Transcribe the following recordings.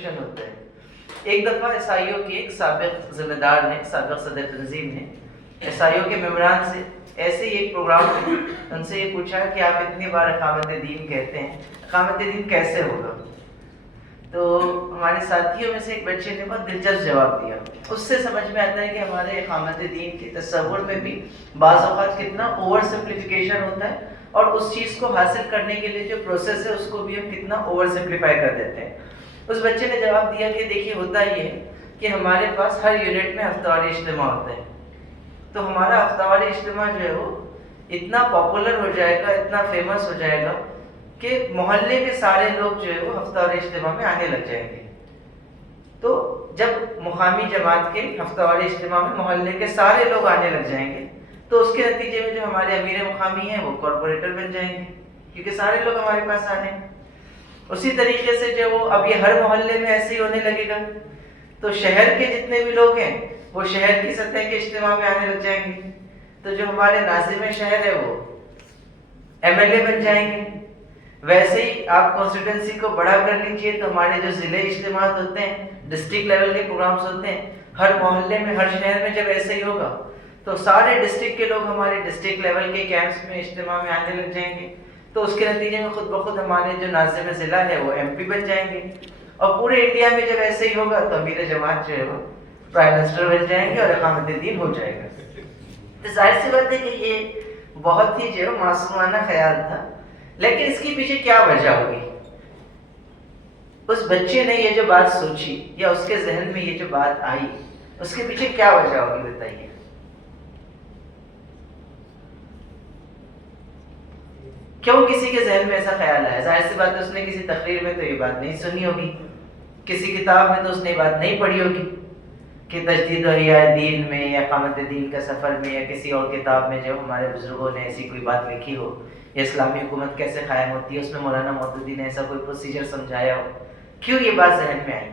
Confusion ہوتا ہے. ایک دفعہ عیسائیوں کے ایک سابق ذمہ دار نے، سابق صدر تنظیم نے عیسائیوں کے ممبران سے ایسے ہی ایک پروگرام میں ان سے یہ پوچھا کہ آپ اتنی بار اقامت دین کہتے ہیں، اقامت دین کیسے ہوگا؟ تو ہمارے ساتھیوں میں سے ایک بچے نے بہت دلچسپ جواب دیا. اس سے سمجھ میں آتا ہے کہ ہمارے اقامت دین کے تصور میں بھی بعض اوقات کتنا اوور سمپلیفیکیشن ہوتا ہے، اور اس چیز کو حاصل کرنے کے لیے جو پروسیس ہے اس کو بھی ہم کتنا اوور سمپلیفائی کر دیتے ہیں. اس بچے نے جواب دیا کہ دیکھیے ہوتا یہ ہے کہ ہمارے پاس ہر یونٹ میں ہفتہ واری اجتماع ہوتا ہے، تو ہمارا ہفتہ واری اجتماع جو ہے وہ اتنا پاپولر ہو جائے گا، اتنا فیمس ہو جائے گا کہ محلے کے سارے لوگ جو ہے وہ ہفتہ واری اجتماع میں آنے لگ جائیں گے. تو جب مقامی جماعت کے ہفتہ واری اجتماع میں محلے کے سارے لوگ آنے لگ جائیں گے تو اس کے نتیجے میں جو ہمارے امیر مقامی ہیں وہ کارپوریٹر بن جائیں گے، کیونکہ سارے لوگ ہمارے پاس آنے. اسی طریقے سے جو وہ اب یہ ہر محلے میں ایسے ہی ہونے لگے گا تو شہر کے جتنے بھی لوگ ہیں وہ شہر کی سطح کے اجتماع میں آنے لگ جائیں گے. تو جو ہمارے ناظم شہر ہے وہ MLA بن جائیں گے. ویسے ہی آپ کانسٹیٹوینسی کو بڑا کر لیجئے تو ہمارے جو ضلعی اجتماعات ہوتے ہیں، ڈسٹرکٹ لیول کے پروگرامز ہوتے ہیں، ہر محلے میں ہر شہر میں جب ایسے ہی ہوگا تو سارے ڈسٹرکٹ کے لوگ ہمارے ڈسٹرکٹ لیول کے کیمپس میں اجتماع میں آنے لگ جائیں گے. تو اس کے نتیجے میں خود بخود ہمارے جو ناظم ضلع ہے وہ MP بن جائیں گے. اور پورے انڈیا میں جب ایسے ہی ہوگا تو امیر جماعت جو ہے وہ پرائم منسٹر بن جائیں گے اور اقامت دین ہو جائے گا. تو ظاہر سی بات ہے کہ یہ بہت ہی جو ہے معصومانہ خیال تھا، لیکن اس کے پیچھے کیا وجہ ہوگی؟ اس بچے نے یہ جو بات سوچی یا اس کے ذہن میں یہ جو بات آئی، اس کے پیچھے کیا وجہ ہوگی بتائیے؟ کیوں کسی کے ذہن میں ایسا خیال آیا؟ ظاہر سی بات ہے اس نے کسی تقریر میں تو یہ بات نہیں سنی ہوگی، کسی کتاب میں تو اس نے یہ بات نہیں پڑھی ہوگی کہ تجدید و احیاء دین میں یا اقامت دین کا سفر میں یا کسی اور کتاب میں جو ہمارے بزرگوں نے ایسی کوئی بات لکھی ہو، یا اسلامی حکومت کیسے قائم ہوتی ہے اس میں مولانا مودودی نے ایسا کوئی پروسیجر سمجھایا ہو. کیوں یہ بات ذہن میں آئی؟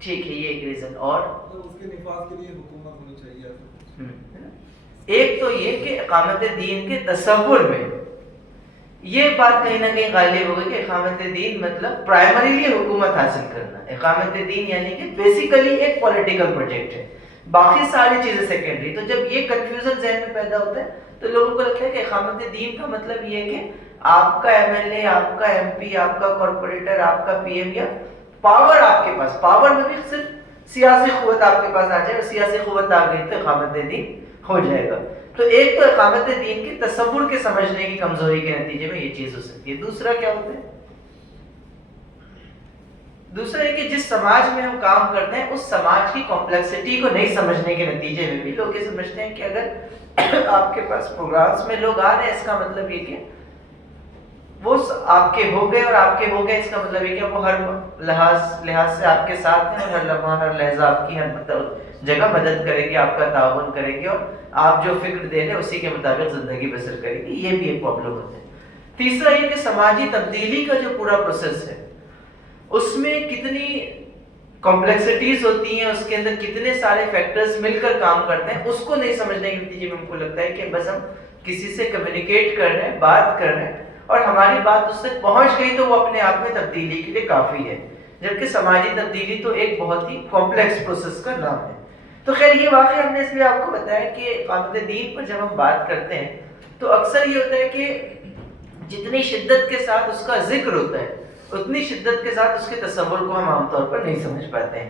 ٹھیک ہے، یہ ایک ریزن. اور اس کے نفاذ کے لیے حکومت ہونی چاہیے. ایک تو یہ کہ اقامت دین کے تصور میں یہ بات کہیں نہ کہیں غالب ہو گئی کہ اقامت دین مطلب پرائمریلی حکومت حاصل کرنا. اقامت دین یعنی کہ بیسیکلی ایک پولیٹیکل پروجیکٹ ہے، باقی ساری چیزیں سیکنڈری. تو جب یہ کنفیوژن ذہن میں پیدا ہوتا ہے تو لوگوں کو لگتا ہے کہ اقامت دین کا مطلب یہ ہے کہ آپ کا MLA، آپ کا MP، آپ کا کارپوریٹر، آپ کا PM یا پاور آپ کے پاس، پاور میں بھی صرف سیاسی قوت آپ کے پاس آ جائے اور سیاسی قوت آ گئی تو اقامت دین ہو جائے گا. تو ایک تو اقامت دین کے تصور کے سمجھنے کی کمزوری کے نتیجے میں یہ چیز ہو سکتی ہے. دوسرا کیا ہوتا ہے؟ دوسرا یہ کہ جس سماج میں ہم کام کرتے ہیں اس سماج کی کمپلیکسٹی کو نہیں سمجھنے کے نتیجے میں بھی لوگ یہ سمجھتے ہیں کہ اگر آپ کے پاس پروگرامز میں لوگ آ رہے ہیں اس کا مطلب یہ کہ وہ آپ کے ہو گئے، اور آپ کے ہو گئے اس کا مطلب یہ کہ وہ ہر لحاظ سے آپ کے ساتھ ہیں اور ہر لمحہ ہر لحظہ آپ کی ہر جگہ مدد کریں گے، آپ کا تعاون کریں گے، اور آپ جو فکر دے رہے اسی کے مطابق زندگی بسر کریں گے. یہ بھی ایک پرابلم ہوتا ہے. تیسرا یہ کہ سماجی تبدیلی کا جو پورا پروسیس ہے اس میں کتنی کمپلیکسٹیز ہوتی ہیں، اس کے اندر کتنے سارے فیکٹرز مل کر کام کرتے ہیں، اس کو نہیں سمجھنے کے نتیجے میں ہم کو لگتا ہے کہ بس ہم کسی سے کمیونیکیٹ کر رہے ہیں، بات کر رہے ہیں اور ہماری بات اس تک پہنچ گئی تو وہ اپنے آپ میں تبدیلی کے لیے کافی ہے. جبکہ سماجی تبدیلی تو ایک بہت ہی کمپلیکس پروسیس کا نام ہے. تو خیر یہ واقعہ ہم نے اس لیے آپ کو بتایا کہ اقامت دین پر جب ہم بات کرتے ہیں تو اکثر یہ ہوتا ہے کہ جتنی شدت کے ساتھ اس کا ذکر ہوتا ہے اتنی شدت کے ساتھ اس کے تصور کو ہم عام طور پر نہیں سمجھ پاتے ہیں.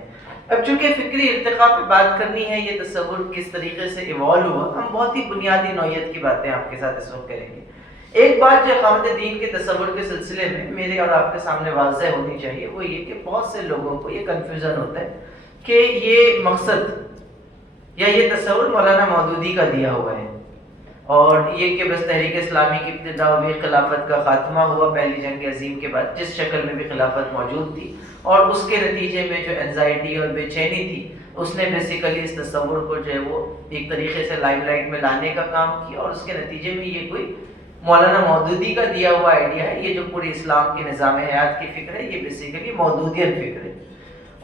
اب چونکہ فکری ارتقاء پر بات کرنی ہے، یہ تصور کس طریقے سے ایوالو ہوا، ہم بہت ہی بنیادی نوعیت کی باتیں آپ کے ساتھ اس وقت کریں گے. ایک بات جو اقامت دین کے تصور کے سلسلے میں میرے اور آپ کے سامنے واضح ہونی چاہیے وہ یہ کہ بہت سے لوگوں کو یہ کنفیوژن ہوتا ہے کہ یہ مقصد یا یہ تصور مولانا مودودی کا دیا ہوا ہے، اور یہ کہ بس تحریک اسلامی کی ابتدا ہوئی، خلافت کا خاتمہ ہوا پہلی جنگ عظیم کے بعد جس شکل میں بھی خلافت موجود تھی، اور اس کے نتیجے میں جو انزائٹی اور بے چینی تھی اس نے بیسیکلی اس تصور کو جو ہے وہ ایک طریقے سے لائم لائٹ میں لانے کا کام کیا، اور اس کے نتیجے میں یہ کوئی مولانا مودودی کا دیا ہوا آئیڈیا ہے. یہ جو پوری اسلام کے نظام حیات کی فکر ہے یہ بیسیکلی مودودین فکر ہے،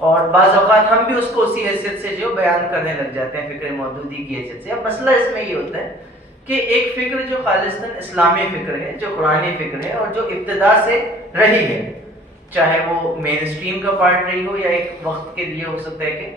اور بعض اوقات ہم بھی اس کو اسی حیثیت سے جو بیان کرنے لگ جاتے ہیں، فکر مودودی کی حیثیت سے. اب مسئلہ اس میں یہ ہوتا ہے کہ ایک فکر جو خالصتاً اسلامی فکر ہے، جو قرآنی فکر ہے اور جو ابتدا سے رہی ہے، چاہے وہ مین اسٹریم کا پارٹ رہی ہو یا ایک وقت کے لیے ہو سکتا ہے کہ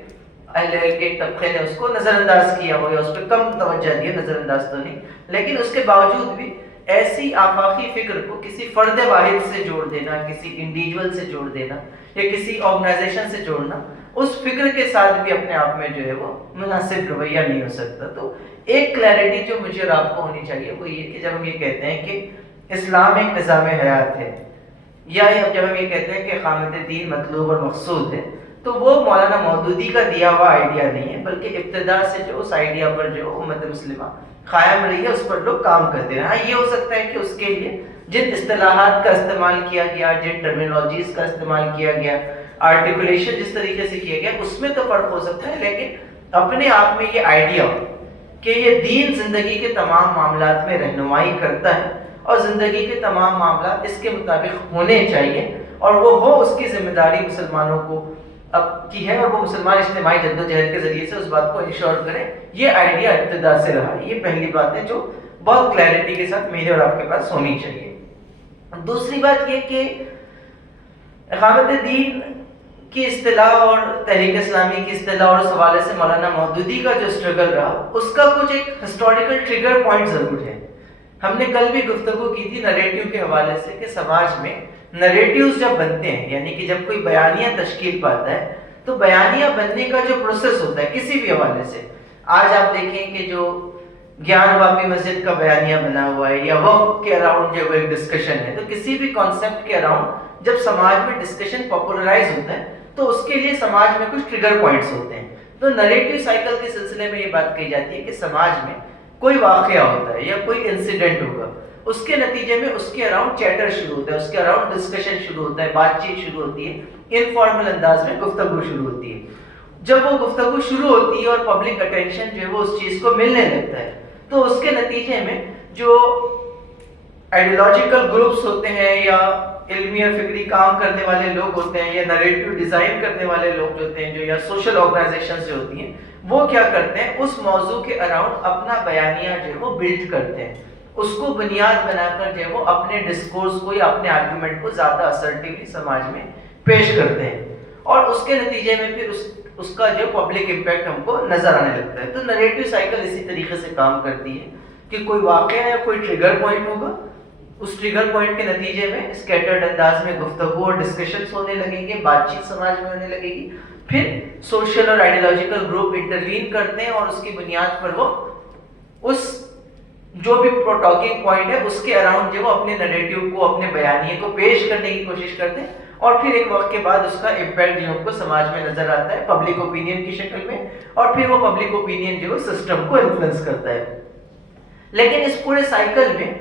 اہل علم کے ایک طبقے نے اس کو نظر انداز کیا ہو یا اس پہ کم توجہ دی، نظر انداز تو نہیں، لیکن اس کے باوجود بھی ایسی آفاقی فکر کو کسی فرد واحد سے جوڑ دینا، کسی انڈیویجول سے جوڑ دینا یا کسی آرگنائزیشن سے جوڑنا، اس فکر کے ساتھ بھی اپنے آپ میں جو ہے وہ مناسب رویہ نہیں ہو سکتا۔ تو ایک کلیئرٹی جو مجھے اور آپ کو ہونی چاہیے وہ یہ کہ جب ہم یہ کہتے ہیں کہ اسلام ایک نظام حیات ہے، یا جب ہم یہ کہتے ہیں کہ اقامت دین مطلوب اور مقصود ہے، تو وہ مولانا مودودی کا دیا ہوا آئیڈیا نہیں ہے، بلکہ ابتدا سے جو اس آئیڈیا پر جو امت مسلمہ قائم رہی ہے اس پر لوگ کام کرتے ہیں۔ ہاں یہ ہو سکتا ہے کہ اس کے لیے جن اصطلاحات کا استعمال کیا گیا، جن ٹرمینالوجیز کا استعمال کیا گیا، آرٹیکولیشن جس طریقے سے کیا گیا، اس میں تو فرق ہو سکتا ہے، لیکن اپنے آپ میں یہ آئیڈیا ہو کہ یہ دین زندگی کے تمام معاملات میں رہنمائی کرتا ہے اور زندگی کے تمام معاملات اس کے مطابق ہونے چاہیے، اور وہ ہو اس کی ذمہ داری مسلمانوں کو اب کی ہے، اور وہ مسلمان اجتماعی جدوجہد کے ذریعے سے اس بات کو انشور کریں، یہ آئیڈیا ابتدا سے رہا ہے۔ یہ پہلی بات ہے جو بہت کلیئرٹی کے ساتھ میرے اور آپ کے پاس ہونی چاہیے۔ دوسری بات یہ کہ اقامت دین کی اصطلاح اور تحریک اسلامی کی اصطلاح اور اس حوالے سے مولانا مودودی کا جو اسٹرگل رہا، اس کا کچھ ایک ہسٹوریکل ٹریگر پوائنٹ ضرور ہے۔ ہم نے کل بھی گفتگو کی تھی نریٹیو کے حوالے سے کہ سماج میں نریٹیوز جب بنتے ہیں، یعنی کہ جب کوئی بیانیہ تشکیل پاتا ہے، تو بیانیہ بننے کا جو پروسیس ہوتا ہے کسی بھی حوالے سے، آج آپ دیکھیں کہ جو گیان واپی مسجد کا بیانیہ بنا ہوا ہے یا وقت کے اراؤنڈ جو ایک ڈسکشن ہے، تو کسی بھی کانسیپٹ کے اراؤنڈ جب سماج میں ڈسکشن پاپولرائز ہوتا ہے تو اس کے لیے سماج میں کچھ ٹریگر پوائنٹس ہوتے ہیں۔ تو نریٹیو سائیکل کے سلسلے میں یہ بات کہی جاتی ہے کہ سماج میں کوئی واقعہ ہوتا ہے یا کوئی انسیڈنٹ ہوگا، اس کے نتیجے میں اس کے اراؤنڈ چیٹر شروع ہوتا ہے، اس کے اراؤنڈ ڈسکشن شروع ہوتا ہے، بات چیت شروع ہوتی ہے، انفارمل انداز میں گفتگو شروع ہوتی ہے۔ جب وہ گفتگو شروع ہوتی ہے اور پبلک اٹینشن جو ہے وہ اس چیز کو ملنے لگتا ہے، تو اس کے نتیجے میں جو آئیڈیولوجیکل گروپس ہوتے ہیں یا علمی اور فکری کام کرنے والے لوگ ہوتے ہیں یا نریٹیو ڈیزائن کرنے والے لوگ جو ہوتے ہیں، جو یا سوشل آرگنائزیشنز جو ہوتی ہیں، وہ کیا کرتے ہیں، اس موضوع کے اراؤنڈ اپنا بیانیہ جو ہے وہ بلڈ کرتے ہیں، اس کو بنیاد بنا کر جو ہے وہ اپنے ڈسکورس کو یا اپنے آرگومنٹ کو زیادہ اسرٹیولی سماج میں پیش کرتے ہیں، اور اس کے نتیجے میں پھر اس کا جو پبلک امپیکٹ ہم کو نظر آنے لگتا ہے۔ تو نریٹیو سائیکل اسی طریقے سے کام کرتی ہے کہ کوئی واقعہ یا کوئی ٹریگر پوائنٹ ہوگا، اس ٹریگر پوائنٹ کے نتیجے میں اسکیٹرڈ انداز میں گفتگو اور ڈسکشنز ہونے لگیں گے، بات چیت سماج میں ہونے لگے گی، پھر سوشل اور آئیڈیولوجیکل گروپ انٹروین کرتے ہیں اور اس کی بنیاد پر وہ اس جو بھی ٹاکنگ پوائنٹ ہے اس کے اراؤنڈ جو وہ اپنے نریٹیو کو، اپنے بیانیے کو پیش کرنے کی کوشش کرتے ہیں، اور پھر ایک وقت کے بعد اس کا امپیکٹ جو ہم کو سماج میں نظر آتا ہے پبلک اوپینین کی شکل میں، اور پھر وہ پبلک اوپینین جو سسٹم کو انفلوئنس کرتا ہے۔ لیکن اس پورے سائیکل میں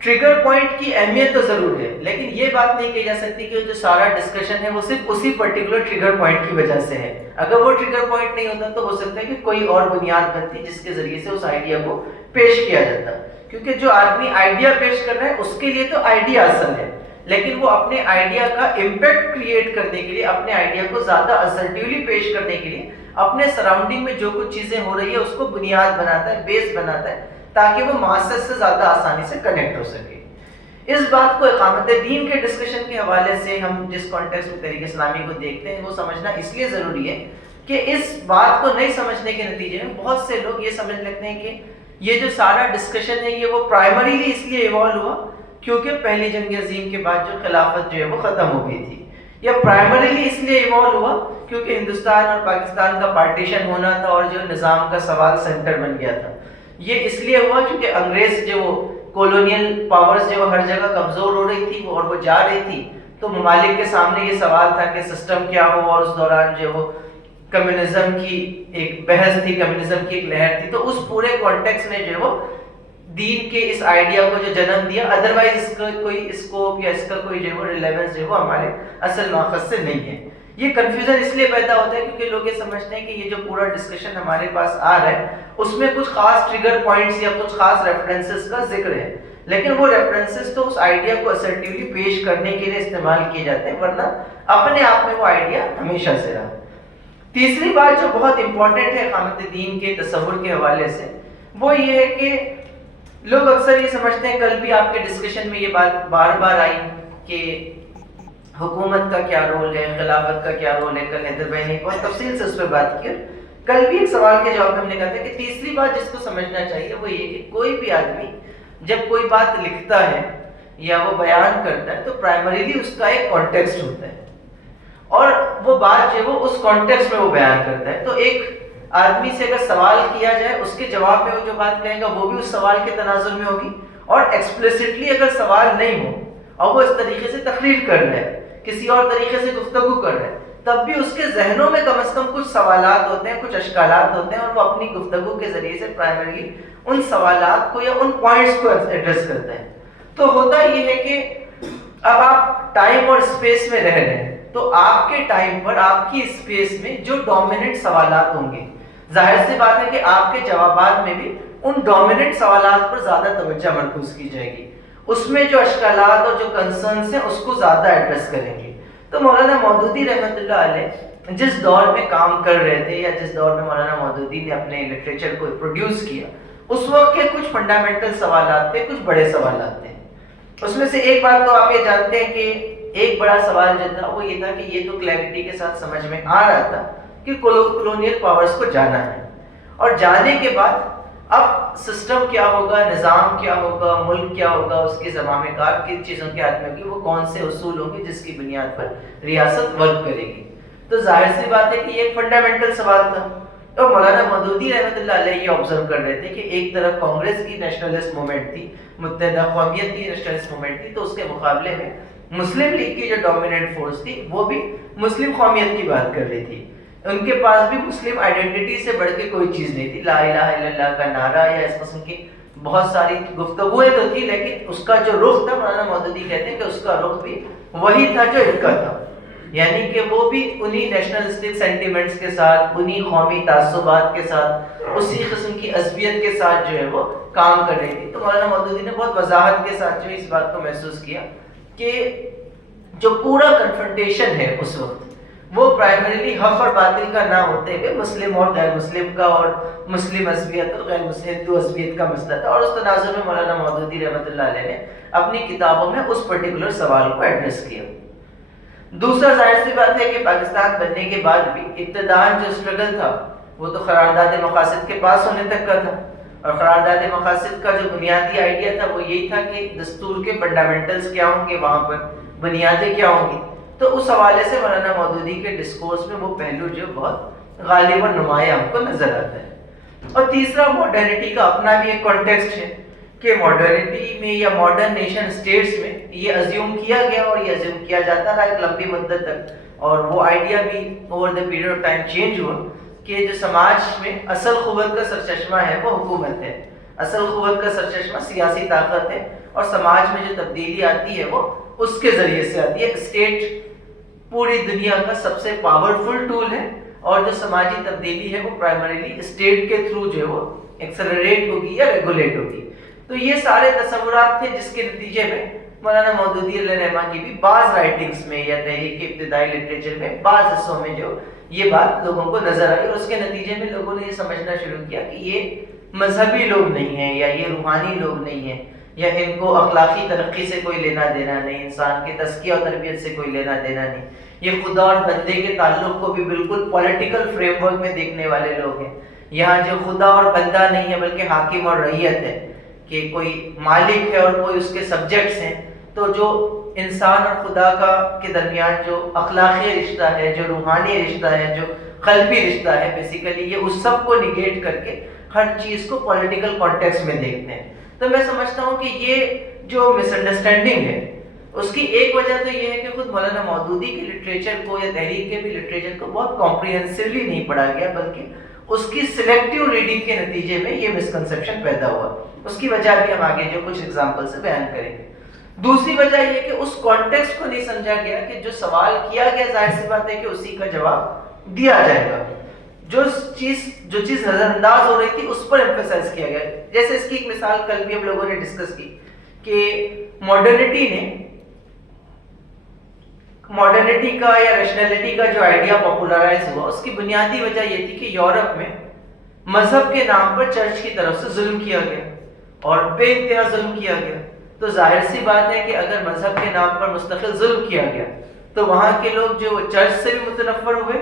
ٹریگر پوائنٹ کی اہمیت تو ضرور ہے، لیکن یہ بات نہیں کہی جا سکتی کہ جو سارا ڈسکشن ہے وہ صرف اسی پرٹیکولر ٹریگر پوائنٹ کی وجہ سے ہے۔ اگر وہ ٹریگر پوائنٹ نہیں ہوتا تو ہو سکتا ہے کہ کوئی اور بنیاد بنتی جس کے ذریعے سے اس آئیڈیا کو پیش کیا جاتا، کیونکہ جو آدمی آئیڈیا پیش کر رہا ہے اس کے لیے تو آئیڈیا اصل ہے، لیکن وہ اپنے آئیڈیا کا امپیکٹ کریٹ کرنے کے لیے، اپنے آئیڈیا کو زیادہ اسرٹیولی پیش کرنے کے لیے اپنے سراؤنڈنگ میں جو کچھ چیزیں ہو رہی ہے اس کو بنیاد بناتا ہے، بیس بناتا ہے، تاکہ وہ معاشرے سے زیادہ آسانی سے کنیکٹ ہو سکے۔ اس بات کو اقامت دین کے ڈسکشن کے حوالے سے ہم جس کانٹیکسٹ میں تحریک اسلامی کو دیکھتے ہیں وہ سمجھنا اس لیے ضروری ہے کہ اس بات کو نہیں سمجھنے کے نتیجے میں بہت سے لوگ یہ سمجھ لیتے ہیں کہ یہ جو سارا ڈسکشن ہے یہ وہ پرائمریلی اس لیے ایوالو ہوا کیونکہ پہلی جنگ عظیم کے بعد جو خلافت جو ہے وہ ختم ہو گئی تھی، یا پرائمریلی اس لیے ایوالو ہوا کیونکہ ہندوستان اور پاکستان کا پارٹیشن ہونا تھا اور جو نظام کا سوال سینٹر بن گیا تھا۔ یہ اس لیے ہوا کیونکہ انگریز جو کولونیل پاورز جو ہر جگہ کمزور ہو رہی تھی اور وہ جا رہی تھی، تو ممالک کے سامنے یہ سوال تھا کہ سسٹم کیا ہو، اور اس دوران جو وہ کمیونزم کی ایک بحث تھی، کمیونزم کی ایک لہر تھی، تو اس پورے کانٹیکس میں جو وہ دین کے اس آئیڈیا کو جو جنم دیا، ادروائز اس کا کوئی اسکوپ یا اس کا کوئی جو وہ ریلیونس جو وہ ہمارے اصل ماخذ سے نہیں ہے۔ یہ کنفیوژن اس لیے پیدا ہوتا ہے کیونکہ لوگ یہ سمجھتے ہیں کہ یہ جو پورا ڈسکشن ہمارے پاس آ رہا ہے اس میں کچھ خاص ٹریگر پوائنٹس یا کچھ خاص ریفرنسز کا ذکر ہے، لیکن وہ ریفرنسز تو اس آئیڈیا کو اسرٹیولی پیش کرنے کے لیے استعمال کیے جاتے ہیں، ورنہ اپنے آپ میں وہ آئیڈیا ہمیشہ سے رہا۔ تیسری بات جو بہت امپورٹنٹ ہے اقامت دین کے تصور کے حوالے سے وہ یہ ہے کہ لوگ اکثر یہ سمجھتے ہیں، کل بھی آپ کے ڈسکشن میں یہ بات بار بار آئی کہ حکومت کا کیا رول ہے، خلافت کا کیا رول ہے. کل حیدر بھائی نے بہت تفصیل سے اس پہ بات کی. کل بھی ایک سوال کے جواب میں ہم نے کہا تھا کہ تیسری بات جس کو سمجھنا چاہیے وہ یہ کہ کوئی بھی آدمی جب کوئی بات لکھتا ہے یا وہ بیان کرتا ہے تو پرائمریلی اس کا ایک کانٹیکسٹ ہوتا ہے اور وہ بات جو ہے وہ اس کانٹیکسٹ میں وہ بیان کرتا ہے. تو ایک آدمی سے اگر سوال کیا جائے اس کے جواب میں وہ جو بات کہیں گا وہ بھی اس سوال کے تناظر میں ہوگی، اور ایکسپلیسٹلی اگر سوال نہیں ہو اور وہ اس طریقے سے تقریر کر رہا ہے، کسی اور طریقے سے گفتگو کر رہا ہے، تب بھی اس کے ذہنوں میں کم از کم کچھ سوالات ہوتے ہیں، کچھ اشکالات ہوتے ہیں، اور وہ اپنی گفتگو کے ذریعے سے پرائمریلی ان سوالات کو یا ان پوائنٹس کو ایڈریس کرتا ہے. تو ہوتا یہ ہے کہ اب آپ ٹائم اور اسپیس میں رہ رہے ہیں تو آپ کے ٹائم پر آپ کی اسپیس میں جو ڈومیننٹ سوالات ہوں گے، ظاہر سی بات ہے کہ آپ کے جوابات میں بھی ان ڈومیننٹ سوالات پر زیادہ توجہ مرکوز کی جائے گی، اس میں جو اشکالات اور جو کنسرنس ہیں اس کو زیادہ ایڈریس کریں گے. تو مولانا مودودی رحمۃ اللہ علیہ جس دور میں کام کر رہے تھے یا جس دور میں مولانا مودودی نے اپنے لٹریچر کو پروڈیوس کیا، اس وقت کے کچھ فنڈامنٹل سوالات تھے، کچھ بڑے سوالات تھے. اس میں سے ایک بات تو آپ یہ جانتے ہیں کہ ایک بڑا سوال جو تھا وہ یہ تھا کہ یہ تو کلیئرٹی کے ساتھ سمجھ میں آ رہا تھا کہ کولونیل پاورز کو جانا ہے، اور جانے کے بعد اب سسٹم کیا ہوگا، نظام کیا ہوگا، ملک کیا ہوگا، اس کے زمام کار کن چیزوں کے ہاتھ میں ہوگی، وہ کون سے اصول ہوں گے جس کی بنیاد پر ریاست ورک کرے گی. تو ظاہر سی بات ہے کہ یہ ایک فنڈامنٹل سوال تھا. تو مولانا مودودی رحمۃ اللہ علیہ یہ آبزرو کر رہے تھے کہ ایک طرف کانگریس کی نیشنلسٹ موومنٹ تھی، متحدہ قومیت کی نیشنلسٹ موومنٹ تھی، تو اس کے مقابلے میں مسلم لیگ کی جو ڈومیننٹ فورس تھی وہ بھی مسلم قومیت کی بات کر رہی تھی. ان کے پاس بھی مسلم آئیڈینٹی سے بڑھ کے کوئی چیز نہیں تھی. لا الہ الا اللہ کا نعرہ یا اس قسم کی بہت ساری گفتگویں تو تھی، لیکن اس کا جو رخ تھا، مولانا مودودی کہتے ہیں کہ اس کا رخ بھی وہی تھا جو ان کا تھا، یعنی کہ وہ بھی انہی نیشنلسٹک سینٹیمنٹس کے ساتھ، انہی قومی تعصبات کے ساتھ، اسی قسم کی عصبیت کے ساتھ جو ہے وہ کام کر رہی تھی. تو مولانا مودودی نے بہت وضاحت کے ساتھ جو اس بات کو محسوس کیا کہ جو پورا کنفرنٹیشن ہے اس وقت وہ پرائمریلی حق اور باطل کا نہ ہوتے ہوئے مسلم اور غیر مسلم کا، اور مسلم عصبیت اور غیر مسلم ہندو عصبیت کا مسئلہ تھا. اور اس تناظر میں مولانا مودودی رحمۃ اللہ علیہ نے اپنی کتابوں میں اس پرٹیکولر سوال کو ایڈریس کیا. دوسرا ظاہر سی بات ہے کہ پاکستان بننے کے بعد بھی ابتداءً جو اسٹرگل تھا وہ تو قرارداد مقاصد کے پاس ہونے تک کا تھا، اور قرارداد مقاصد کا جو بنیادی آئیڈیا تھا وہ یہی تھا کہ دستور کے فنڈامنٹلز کیا ہوں گے، وہاں پر بنیادیں کیا ہوں گی. تو اس حوالے سے مولانا مودودی کے ڈسکورس میں وہ پہلو جو بہت غالب اور نمایاں ہم کو نظر آتا ہے. اور تیسرا ماڈرنٹی کا اپنا بھی ایک کانٹیکسٹ ہے کہ ماڈرنٹی میں یا ماڈرن نیشن اسٹیٹس میں یہ ازیوم کیا گیا اور یہ ازیوم کیا جاتا رہا ایک لمبی مدت تک، اور وہ آئیڈیا بھی over the period of time change ہوا کہ جو سماج میں اصل قوت کا سرچشمہ ہے وہ حکومت ہے، اصل قوت کا سرچشمہ سیاسی طاقت ہے، اور سماج میں جو تبدیلی آتی ہے وہ اس کے ذریعے سے آتی ہے. اسٹیٹ پوری دنیا کا سب سے پاورفل ٹول ہے، اور جو سماجی تبدیلی ہے وہ پرائمریلی اسٹیٹ کے تھرو جو ہے وہ ایکسلریٹ ہوگی یا ریگولیٹ ہوگی. تو یہ سارے تصورات تھے جس کے نتیجے میں مولانا مودودی علیہ رحمہ کی بھی بعض رائٹنگز میں یا تحریک کے ابتدائی لٹریچر میں بعض حصوں میں جو یہ بات لوگوں کو نظر آئی، اور اس کے نتیجے میں لوگوں نے یہ سمجھنا شروع کیا کہ یہ مذہبی لوگ نہیں ہیں یا یہ روحانی لوگ نہیں ہیں یا ان کو اخلاقی ترقی سے کوئی لینا دینا نہیں، انسان کی تزکیہ اور تربیت سے کوئی لینا دینا نہیں، یہ خدا اور بندے کے تعلق کو بھی بالکل پولیٹیکل فریم ورک میں دیکھنے والے لوگ ہیں. یہاں جو خدا اور بندہ نہیں ہے بلکہ حاکم اور رعیت ہے، کہ کوئی مالک ہے اور کوئی اس کے سبجیکٹس ہیں. تو جو انسان اور خدا کے درمیان جو اخلاقی رشتہ ہے، جو روحانی رشتہ ہے، جو قلبی رشتہ ہے، بیسیکلی یہ اس سب کو نگیٹ کر کے ہر چیز کو پولیٹیکل کانٹیکسٹ میں دیکھتے ہیں. تو میں سمجھتا ہوں کہ یہ جو مس انڈرسٹینڈنگ ہے اس کی ایک وجہ تو یہ ہے کہ خود مولانا مودودی کے لٹریچر کو یا تحریک کے بھی لٹریچر کو بہت کمپریہنسولی نہیں پڑھا گیا، بلکہ اس کی سلیکٹیو ریڈنگ کے نتیجے میں یہ مسکنسیپشن پیدا ہوا. اس کی وجہ بھی ہم آگے جو کچھ ایگزامپل سے بیان کریں گے. دوسری وجہ یہ کہ اس کانٹیکسٹ کو نہیں سمجھا گیا کہ جو سوال کیا گیا ظاہر سی بات ہے کہ اسی کا جواب دیا جائے گا. جو چیز نظر انداز ہو رہی تھی اس پر ایمفیسائز کیا گیا. جیسے اس کی ایک مثال کل بھی ہم لوگوں نے ڈسکس کی کہ ماڈرنٹی کا یا ریشنلٹی کا جو آئیڈیا پاپولرائز ہوا اس کی بنیادی وجہ یہ تھی کہ یورپ میں مذہب کے نام پر چرچ کی طرف سے ظلم کیا گیا، اور بے انتہا ظلم کیا گیا. تو ظاہر سی بات ہے کہ اگر مذہب کے نام پر مستقل ظلم کیا گیا تو وہاں کے لوگ جو چرچ سے بھی متنفر ہوئے.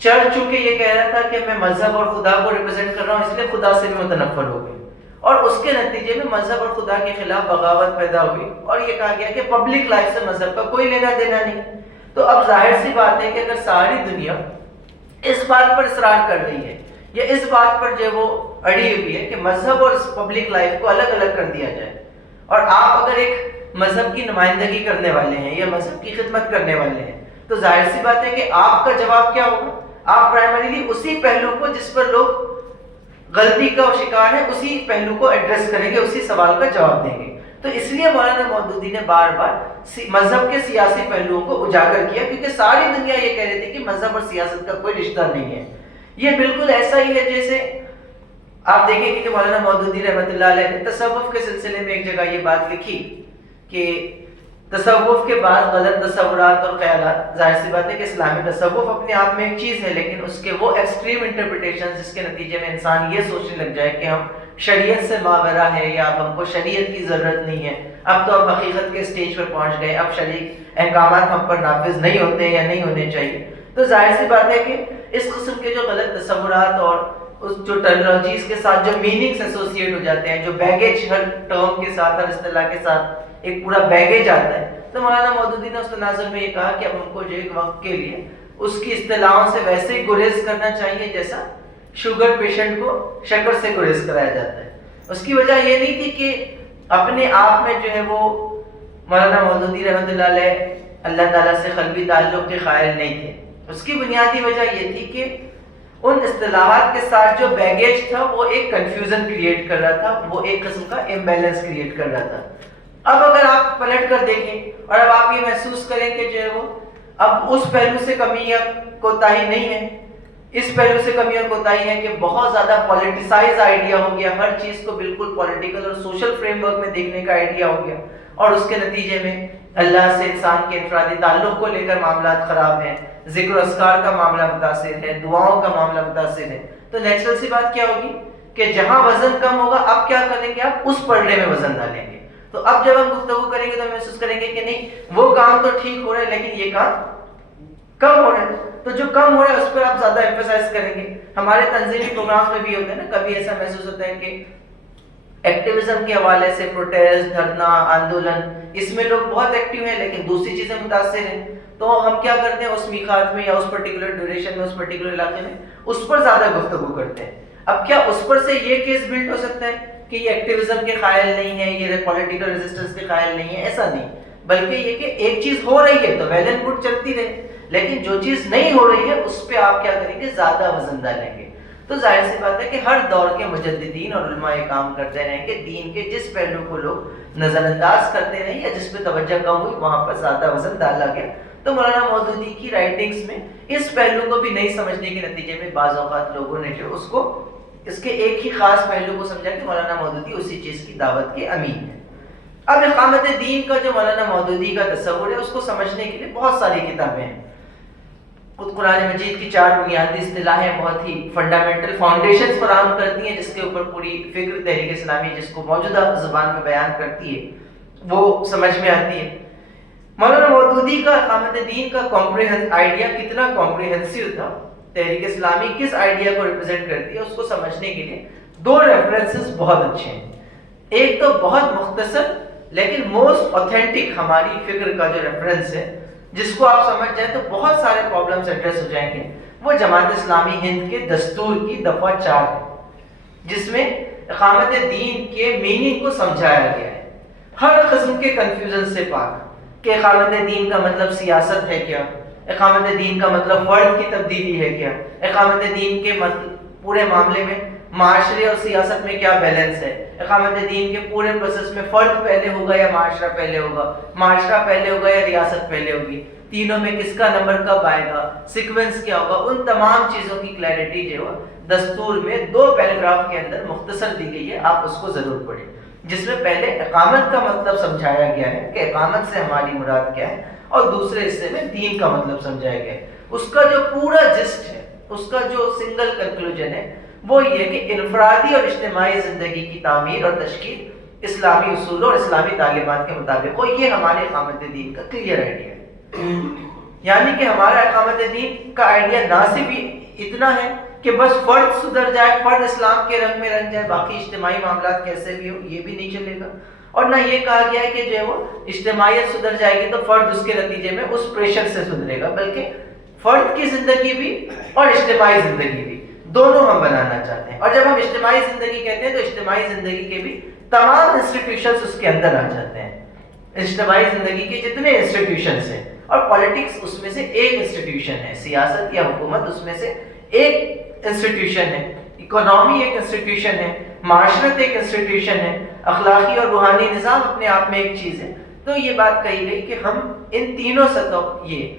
چرچ چونکہ یہ کہہ رہا تھا کہ میں مذہب اور خدا کو ریپرزینٹ کر رہا ہوں، اس لیے خدا سے بھی متنفر ہو گئے، اور اس کے نتیجے میں مذہب اور خدا کے خلاف بغاوت پیدا ہوئی، اور یہ کہا گیا کہ پبلک لائف سے مذہب کا کوئی لینا دینا نہیں. تو اب ظاہر سی بات ہے کہ اگر ساری دنیا اس بات پر اصرار کر رہی ہے یا اس بات پر جو وہ اڑی ہوئی ہے کہ مذہب اور پبلک لائف کو الگ الگ کر دیا جائے، اور آپ اگر ایک مذہب کی نمائندگی کرنے والے ہیں یا مذہب کی خدمت کرنے والے ہیں، تو ظاہر سی بات ہے کہ آپ کا جواب کیا ہوگا؟ آپ پرائمریلی اسی پہلو کو جس پر لوگ غلطی کا شکار ہے اسی پہلو کو ایڈریس کریں گے، اسی سوال کا جواب دیں گے. تو اس لیے مولانا مودودی نے بار بار مذہب کے سیاسی پہلوؤں کو اجاگر کیا، کیونکہ ساری دنیا یہ کہہ رہی تھی کہ مذہب اور سیاست کا کوئی رشتہ نہیں ہے. یہ بالکل ایسا ہی ہے جیسے آپ دیکھیں گے کہ مولانا مودودی رحمۃ اللہ علیہ نے تصوف کے سلسلے میں ایک جگہ یہ بات لکھی کہ تصوف کے بعد غلط تصورات اور خیالات، ظاہر سی بات ہے کہ اسلامی تصوف اپنے آپ میں ایک چیز ہے، لیکن اس کے وہ ایکسٹریم انٹرپریٹیشن جس کے نتیجے میں انسان یہ سوچنے لگ جائے کہ ہم شریعت سے ماورا ہے یا اب ہم کو شریعت کی ضرورت نہیں ہے، اب تو اب حقیقت کے سٹیج پر پہنچ گئے، اب شرعی احکامات ہم پر نافذ نہیں ہوتے یا نہیں ہونے چاہیے. تو ظاہر سی بات ہے کہ اس قسم کے جو غلط تصورات اور اس جو ٹرمینالوجیز کے ساتھ جو میننگز ایسوسیٹ ہو جاتے ہیں، جو بیگیج ہر ٹرم کے ساتھ، ہر اصطلاح کے ساتھ ایک پورا بیگیج آتا ہے، تو مولانا مودودی نے اس تناظر میں یہ کہا کہ اب ہم کو جو ایک وقت کے لیے اس کی اصطلاحوں سے ویسے ہی گریز کرنا چاہیے جیسا شوگر پیشنٹ کو شکر سے گریز کرایا جاتا ہے. اس کی وجہ یہ نہیں تھی کہ اپنے آپ میں جو ہے وہ مولانا مودودی رحمۃ اللہ علیہ اللہ تعالیٰ سے قلبی تعلق کے قائل نہیں تھے. اس کی بنیادی وجہ یہ تھی کہ ان اصطلاحات کے ساتھ جو بیگیج تھا وہ ایک کنفیوژن کریٹ کر رہا تھا، وہ ایک قسم کا امبیلنس کریٹ کر رہا تھا. اب اگر آپ پلٹ کر دیکھیں اور اب آپ یہ محسوس کریں کہ جو ہے وہ اب اس پہلو سے کمی یا کوتاہی نہیں ہے، اس پہلو سے کمی اور کوتاہی ہے کہ بہت زیادہ پولیٹیسائز آئیڈیا ہو گیا، ہر چیز کو بالکل پولیٹیکل اور سوشل فریم ورک میں دیکھنے کا آئیڈیا ہو گیا، اور اس کے نتیجے میں اللہ سے انسان کے انفرادی تعلق کو لے کر معاملات خراب ہیں، ذکر و اذکار کا معاملہ متاثر ہے، دعاؤں کا معاملہ متاثر ہے. تو نیچرل سی بات کیا ہوگی کہ جہاں وزن کم ہوگا اب کیا کریں گے؟ آپ اس پلڑے میں وزن ڈالیں گے. تو اب جب ہم گفتگو کریں گے تو ہم محسوس کریں گے کہ نہیں، وہ کام تو ٹھیک ہو رہا ہے لیکن یہ کام کم ہو رہا ہے. تو جو کم ہو رہا ہے اس پر آپ زیادہ ایمفسائز کریں گے. ہمارے تنظیمی پروگرامز میں بھی ہوتے ہیں نا، کبھی ایسا محسوس ہوتا ہے کہ ایکٹیویزم کے حوالے سے پروٹیسٹ، دھرنا، آندولن، اس میں لوگ بہت ایکٹیو ہیں لیکن دوسری چیزیں متاثر ہیں. تو ہم کیا کرتے ہیں اس میقات میں یا اس پرٹیکولر ڈیوریشن میں، اس پرٹیکولر علاقے میں اس پر زیادہ گفتگو کرتے ہیں. اب کیا اس پر سے یہ کیس بلڈ ہو سکتا ہے کہ یہ ایکٹیویزم کے قائل نہیں ہے، یہ پولیٹیکل ریزسٹنس کے قائل نہیں ہے؟ ایسا نہیں، بلکہ یہ کہ ایک چیز ہو رہی ہے تو ویل اینڈ گڈ چلتی رہے، لیکن جو چیز نہیں ہو رہی ہے اس پہ آپ کیا کریں گے؟ زیادہ وزن ڈالیں گے. تو ظاہر سی بات ہے کہ ہر دور کے مجددین اور علماء یہ کام کرتے رہے کہ دین کے جس پہلو کو لوگ نظر انداز کرتے رہے یا جس پہ توجہ کم ہوئی وہاں پر زیادہ وزن ڈالا گیا. تو مولانا مودودی کی رائٹنگز میں اس پہلو کو بھی نہیں سمجھنے کے نتیجے میں بعض اوقات لوگوں نے جو اس کے ایک ہی خاص پہلو کو سمجھا کہ مولانا مودودی اسی چیز کی دعوت کے امین ہے. اب اقامت دین کا جو مولانا مودودی کا تصور ہے اس کو سمجھنے کے لیے بہت ساری کتابیں ہیں. خود قرآن مجید کی 4 بنیادی اصطلاحیں بہت ہی فنڈامنٹل فاؤنڈیشنز فراہم کرتی ہیں جس کے اوپر پوری فکر تحریک اسلامی جس کو موجودہ زبان میں بیان کرتی ہے وہ سمجھ میں آتی ہے. مولانا مودودی کا اقامت دین کا آئیڈیا کتنا کمپریہنسو تھا، تحریک اسلامی کس آئیڈیا کو ریپرزینٹ کرتی ہے، اس کو سمجھنے کے لیے 2 ریفرنسز بہت اچھے ہیں. ایک تو بہت مختصر لیکن موسٹ اوتھینٹک ہماری فکر کا جو ریفرنس ہے جس کو آپ سمجھ جائیں تو بہت سارے پرابلمز ایڈریس ہو جائیں گے، وہ جماعت اسلامی ہند کے دستور کی دفعہ 4 ہے جس میں اقامت دین کے میننگ کو سمجھایا گیا ہے، ہر قسم کے کنفیوژن سے پاک، کہ اقامت دین کا مطلب سیاست ہے کیا، اقامت دین کا مطلب فرد کی تبدیلی ہے کیا، اقامت دین کے پورے معاملے میں معاشرے اور سیاست میں کیا بیلنس ہے، اقامت دین کے پورے پروسیس میں فرد پہلے ہوگا یا معاشرہ پہلے ہوگا، معاشرہ پہلے ہوگا یا ریاست پہلے ہوگی، تینوں میں کس کا نمبر کب آئے گا، سیکوینس کیا ہوگا. ان تمام چیزوں کی کلیئرٹی جو ہے دستور میں 2 پیراگراف کے اندر مختصر دی گئی ہے، آپ اس کو ضرور پڑھیں، جس میں پہلے اقامت کا مطلب سمجھایا گیا ہے کہ اقامت سے ہماری مراد کیا ہے، اور دوسرے حصے میں دین کا مطلب سمجھایا گیا ہے. اس کا جو پورا جسٹ ہے، اس کا جو سنگل کنکلوژن ہے وہ یہ کہ انفرادی اور اجتماعی زندگی کی تعمیر اور تشکیل اسلامی اصولوں اور اسلامی تعلیمات کے مطابق ہو. یہ ہمارے اقامت دین کا کلیئر آئیڈیا ہے. یعنی کہ ہمارا اقامت دین کا آئیڈیا نہ صرف اتنا ہے کہ بس فرد سدھر جائے, فرد اسلام کے رنگ میں رنگ جائے, باقی اجتماعی معاملات کیسے بھی ہو یہ بھی نہیں چلے گا. اور نہ یہ کہا گیا ہے کہ جو ہے وہ اجتماعیت سدھر جائے گی تو فرد اس کے نتیجے میں اس پریشر سے سدھرے گا, بلکہ فرد کی زندگی بھی اور اجتماعی زندگی بھی دونوں ہم بنانا چاہتے ہیں. اور جب ہم اجتماعی زندگی کہتے ہیں تو اجتماعی زندگی کے بھی تمام انسٹیٹیوشنز اس کے اندر آ جاتے ہیں. اجتماعی زندگی کے جتنے انسٹیٹیوشنز ہیں, اور پالیٹکس اس میں سے ایک انسٹیٹیوشن ہے, سیاست یا حکومت اس میں سے ایک انسٹیٹیوشن ہے, اکانومی ایک انسٹیٹیوشن ہے, معاشرت ایک انسٹیٹیوشن ہے, اخلاقی اور روحانی نظام اپنے آپ میں ایک چیز ہے. تو یہ بات کہی گئی کہ ہم ان تینوں سطحوں, یہ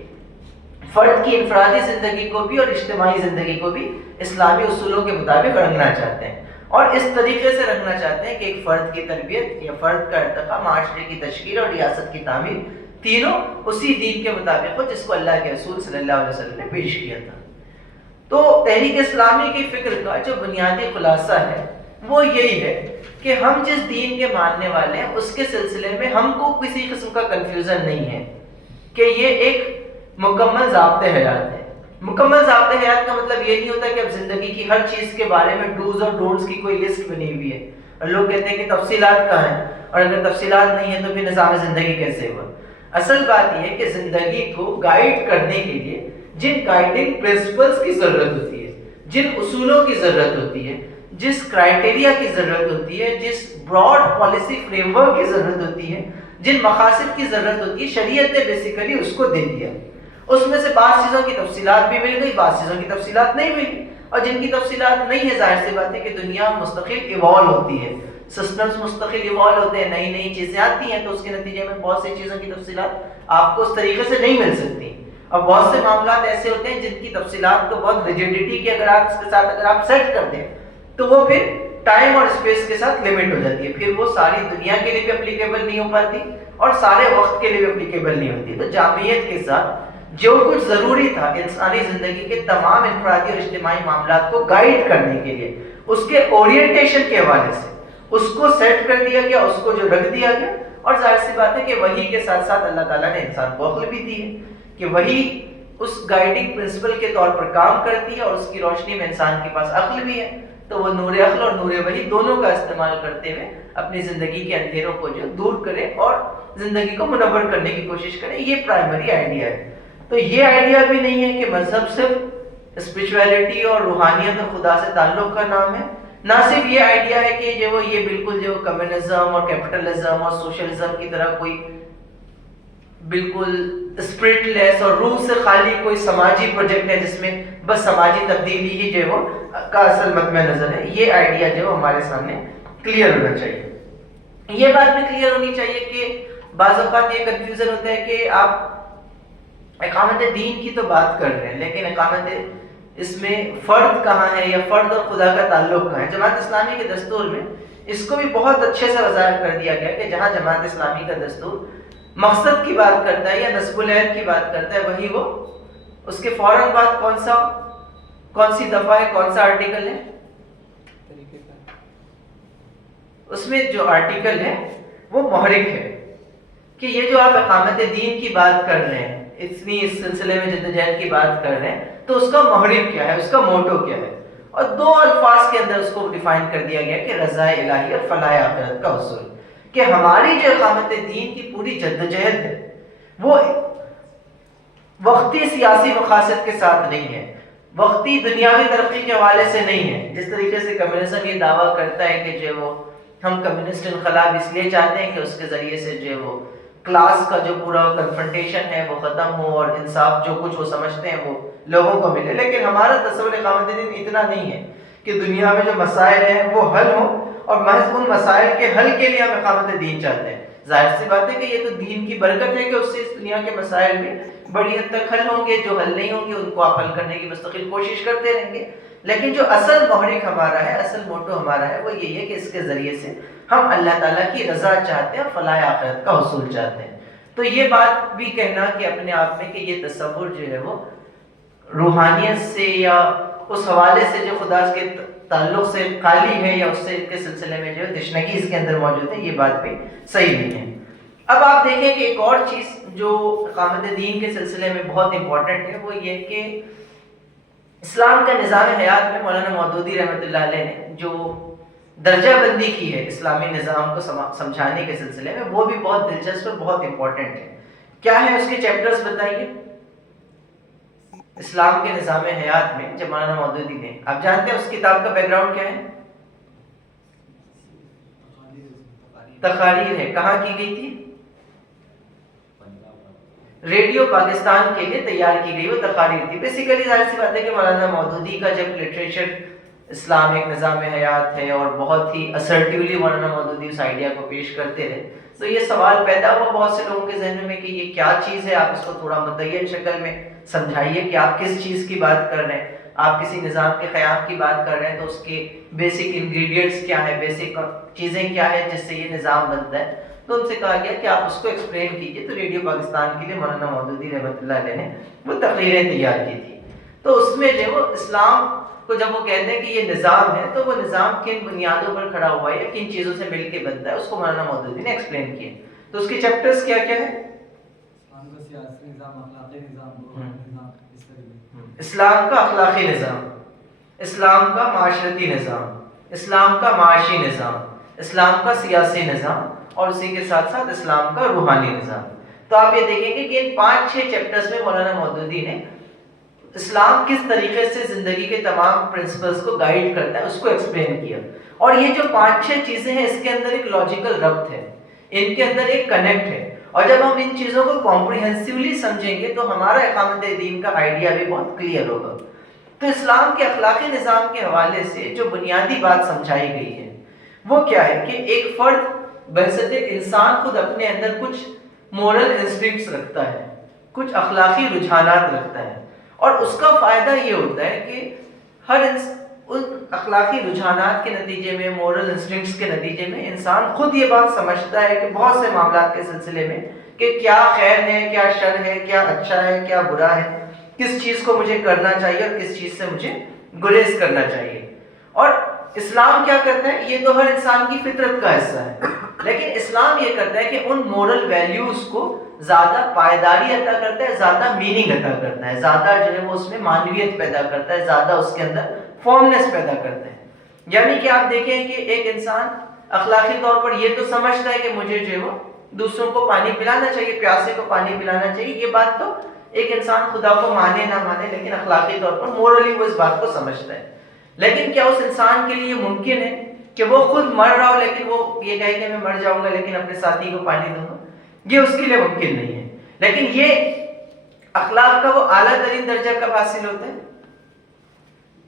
فرد کی انفرادی زندگی کو بھی اور اجتماعی زندگی کو بھی اسلامی اصولوں کے مطابق رنگنا چاہتے ہیں, اور اس طریقے سے رکھنا چاہتے ہیں کہ ایک فرد کی تربیت یا فرد کا ارتقاء, معاشرے کی تشکیل اور ریاست کی تعمیر تینوں اسی دین کے مطابق ہو جس کو اللہ کے رسول صلی اللہ علیہ وسلم نے پیش کیا تھا. تو تحریک اسلامی کی فکر کا جو بنیادی خلاصہ ہے وہ یہی ہے کہ ہم جس دین کے ماننے والے ہیں اس کے سلسلے میں ہم کو کسی قسم کا کنفیوژن نہیں ہے کہ یہ ایک مکمل ضابطۂ حیات ہے. مکمل ضابطۂ حیات کا مطلب یہ نہیں ہوتا کہ اب زندگی کی ہر چیز کے بارے میں ڈوز اور ڈونٹس کی کوئی لسٹ بنی ہوئی ہے, اور لوگ کہتے ہیں کہ تفصیلات کہاں ہیں, اور اگر تفصیلات نہیں ہیں تو پھر نظام زندگی کیسے ہوا. اصل بات یہ ہے کہ زندگی کو گائیڈ کرنے کے لیے جن گائیڈنگ پرنسپلز کی ضرورت ہوتی ہے, جن اصولوں کی ضرورت ہوتی ہے, جس کرائٹیریا کی ضرورت ہوتی ہے, جس براڈ پالیسی فریم ورک کی ضرورت ہوتی ہے, جن مقاصد کی ضرورت ہوتی ہے, شریعت نے بیسیکلی اس کو دے دیا. اس میں سے بعض چیزوں کی تفصیلات بھی مل گئی, بعض چیزوں کی تفصیلات نہیں ملی, اور جن کی تفصیلات نہیں ہے ظاہر سی بات ہے کہ دنیا مستقل ایوالو ہوتی ہے, سسٹمز مستقل ایوالو ہوتے ہیں, نئی نئی چیزیں آتی ہیں, تو اس کے نتیجے میں بہت سی چیزوں کی تفصیلات آپ کو اس طریقے سے نہیں مل سکتی. اور بہت سے معاملات ایسے ہوتے ہیں جن کی تفصیلات کو بہت ریجیڈیٹی کے اگر آپ اس کے ساتھ اگر آپ سیٹ کر دیں تو وہ پھر ٹائم اور اسپیس کے ساتھ لمٹ ہو جاتی ہے, پھر وہ ساری دنیا کے لیے بھی اپلیکیبل نہیں ہو پاتی اور سارے وقت کے لیے بھی اپلیکیبل نہیں ہوتی. تو جامعیت کے ساتھ جو کچھ ضروری تھا انسانی زندگی کے تمام انفرادی اور اجتماعی معاملات کو گائیڈ کرنے کے لیے, اس کے اورینٹیشن کے حوالے سے اس کو سیٹ کر دیا گیا, اس کو جو رکھ دیا گیا. اور ظاہر سی بات ہے کہ وحی کے ساتھ ساتھ اللہ تعالیٰ نے انسان کو عقل بھی دی ہے کہ وہی اس گائیڈنگ پرنسپل کے طور پر کام کرتی ہے, اور اس کی روشنی میں انسان کے پاس عقل بھی ہے, تو وہ نور عقل اور نور وحی دونوں کا استعمال کرتے ہوئے اپنی زندگی کے اندھیروں کو جو دور کرے اور زندگی کو منور کرنے کی کوشش کرے. یہ پرائمری آئیڈیا ہے. تو یہ آئیڈیا بھی نہیں ہے کہ مذہب صرف اسپرچویلٹی اور روحانیت اور خدا سے تعلق کا نام ہے, نہ صرف یہ آئیڈیا ہے کہ جو یہ بالکل جو کمیونزم اور کیپٹلزم اور سوشلزم کی طرح کوئی بالکل اسپرٹ لیس اور روح سے خالی کوئی سماجی پروجیکٹ ہے جس میں بس سماجی تبدیلی ہی جو وہ کا اصل مطمع نظر ہے. یہ آئیڈیا جو ہمارے سامنے کلیئر ہونا چاہیے. یہ بات بھی کلیئر ہونی چاہیے کہ بعض اوقات یہ کنفیوژن ہوتا ہے کہ آپ اقامت دین کی تو بات کر رہے ہیں لیکن اقامت اس میں فرد کہاں ہے یا فرد اور خدا کا تعلق کہاں ہے. جماعت اسلامی کے دستور میں اس کو بھی بہت اچھے سے واضح کر دیا گیا کہ جہاں جماعت اسلامی کا دستور مقصد کی بات کرتا ہے یا نصب العین کی بات کرتا ہے, وہی وہ اس کے فوراً بعد کون سی دفعہ ہے, کون سا آرٹیکل ہے, اس میں جو آرٹیکل ہے وہ محرک ہے کہ یہ جو آپ اقامت دین کی بات کر رہے ہیں, اتنی اس سلسلے میں جدوجہد کی بات کر رہے ہیں, تو اس کا محرک کیا ہے, اس کا موٹو کیا ہے. اور دو الفاظ کے اندر اس کو ڈیفائن کر دیا گیا کہ رضا الہی اور فلاح آخرت کا حصول, کہ ہماری جو اقامت دین کی پوری جدوجہد ہے وہ وقتی سیاسی مقاصد کے ساتھ نہیں ہے, وقتی دنیاوی ترقی کے حوالے سے نہیں ہے. جس طریقے سے کمیونزم یہ دعویٰ کرتا ہے کہ جو وہ ہم کمیونسٹ انقلاب اس لیے چاہتے ہیں کہ اس کے ذریعے سے جو وہ کلاس کا جو پورا کنفرنٹیشن ہے وہ ختم ہو اور انصاف جو کچھ وہ سمجھتے ہیں وہ لوگوں کو ملے. لیکن ہمارا تصور اقامت دین اتنا نہیں ہے کہ دنیا میں جو مسائل ہیں وہ حل ہوں اور محض ان مسائل کے حل کے لیے ہم اقامت دین چاہتے ہیں. ظاہر سی بات ہے کہ یہ تو دین کی برکت ہے کہ اس سے اس دنیا کے مسائل میں بڑی حد تک حل ہوں گے, جو حل نہیں ہوں گے ان کو آپ حل کرنے کی مستقل کوشش کرتے رہیں گے. لیکن جو اصل محرک ہمارا ہے, اصل موٹو ہمارا ہے, وہ یہی ہے کہ اس کے ذریعے سے ہم اللہ تعالیٰ کی رضا چاہتے ہیں اور فلاح آخرت کا حصول چاہتے ہیں. تو یہ بات بھی کہنا کہ اپنے آپ میں کہ یہ تصور جو ہے وہ روحانیت سے یا اس حوالے سے جو خدا کے تعلق سے خالی ہے یا اس سے کے سلسلے میں جو تشنگی اس کے اندر موجود ہے، یہ بات بھی صحیح نہیں ہے۔ اب آپ دیکھیں کہ ایک اور چیز جو اقامت دین کے سلسلے میں بہت امپورٹنٹ ہے، وہ یہ کہ اسلام کا نظام حیات میں مولانا مودودی رحمۃ اللہ علیہ نے جو درجہ بندی کی ہے اسلامی نظام کو سمجھانے کے سلسلے میں، وہ بھی بہت دلچسپ اور بہت امپورٹنٹ ہے۔ کیا ہے اس کے چیپٹرز بتائیے؟ اسلام کے نظام حیات میں جب مولانا مودودی نے، آپ جانتے ہیں اس کتاب کا بیک گراؤنڈ کیا ہے؟ تقاریر ہے۔ کہاں کی گئی تھی؟ ریڈیو پاکستان کے لیے تیار کی گئی وہ تقاریر تھی۔ بیسیکلی ظاہر سی بات ہے کہ مولانا مودودی کا جب لٹریچر اسلام ایک نظام حیات ہے اور بہت ہی اسرٹیولی مولانا مودودی اس آئیڈیا کو پیش کرتے رہے، تو یہ سوال پیدا ہوا بہت سے لوگوں کے ذہن میں کہ یہ کیا چیز ہے، آپ اس کو تھوڑا متعین شکل میں سمجھائیے کہ آپ کس چیز کی بات کر رہے ہیں۔ آپ کسی نظام کے قیام کی بات کر رہے ہیں تو اس کے بیسک انگریڈینٹس کیا ہیں، بیسک چیزیں کیا ہیں جس سے یہ نظام بنتا ہے۔ تو ان سے کہا گیا کہ آپ اس کو ایکسپلین کیجیے۔ تو ریڈیو پاکستان کے لیے مولانا مودودی رحمۃ اللہ علیہ نے وہ تقریریں تیار کی تھی۔ تو اس میں جو وہ اسلام کو جب وہ کہتے ہیں کہ یہ نظام ہے، تو وہ نظام کن بنیادوں پر کھڑا ہوا ہے یا کن چیزوں سے مل کے بنتا ہے، اس کو مولانا مودودی نے ایکسپلین کیا۔ تو اس کے چیپٹرز کیا کیا ہے؟ اسلام کا اخلاقی نظام، اسلام کا معاشرتی نظام، اسلام کا معاشی نظام، اسلام کا سیاسی نظام، اور اسی کے ساتھ ساتھ اسلام کا روحانی نظام۔ تو آپ یہ دیکھیں گے کہ ان 5-6 چیپٹرز میں مولانا مودودی نے اسلام کس طریقے سے زندگی کے تمام پرنسپلز کو گائیڈ کرتا ہے اس کو ایکسپلین کیا۔ اور یہ جو 5-6 چیزیں ہیں اس کے اندر ایک لاجیکل ربط ہے، ان کے اندر ایک کنیکٹ ہے، اور جب ہم ان چیزوں کو کمپریہنسولی سمجھیں گے تو ہمارا اقامت دین کا آئیڈیا بھی بہت کلیئر ہوگا۔ تو اسلام کے اخلاقی نظام کے حوالے سے جو بنیادی بات سمجھائی گئی ہے وہ کیا ہے کہ ایک فرد بحیثیت انسان خود اپنے اندر کچھ مورل انسٹنکٹس رکھتا ہے، کچھ اخلاقی رجحانات رکھتا ہے، اور اس کا فائدہ یہ ہوتا ہے کہ ہر ان اخلاقی رجحانات کے نتیجے میں، مورل انسٹنکٹس کے نتیجے میں انسان خود یہ بات سمجھتا ہے کہ بہت سے معاملات کے سلسلے میں کہ کیا خیر ہے، کیا شر ہے، کیا اچھا ہے، کیا برا ہے، کس چیز کو مجھے کرنا چاہیے اور کس چیز سے مجھے گریز کرنا چاہیے۔ اور اسلام کیا کرتا ہے؟ یہ تو ہر انسان کی فطرت کا حصہ ہے، لیکن اسلام یہ کرتا ہے کہ ان مورل ویلیوز کو زیادہ پائیداری عطا کرتا ہے، زیادہ میننگ عطا کرتا ہے، زیادہ جو ہے وہ اس میں معنویت پیدا کرتا ہے، زیادہ اس کے اندر فارمنس پیدا کرتا ہے۔ یعنی کہ آپ دیکھیں کہ ایک انسان اخلاقی طور پر یہ تو سمجھتا ہے کہ مجھے جو ہے وہ دوسروں کو پانی پلانا چاہیے، پیاسے کو پانی پلانا چاہیے، یہ بات تو ایک انسان خدا کو مانے نہ مانے لیکن اخلاقی طور پر مورلی وہ اس بات کو سمجھتا ہے۔ لیکن کیا اس انسان کے لیے ممکن ہے کہ وہ خود مر رہا ہو لیکن وہ یہ کہے کہ میں مر جاؤں گا لیکن اپنے ساتھی کو پانی دوں گا؟ یہ اس کے لیے ممکن نہیں ہے۔ لیکن یہ اخلاق کا وہ اعلیٰ ترین درجہ کب حاصل ہوتا ہے؟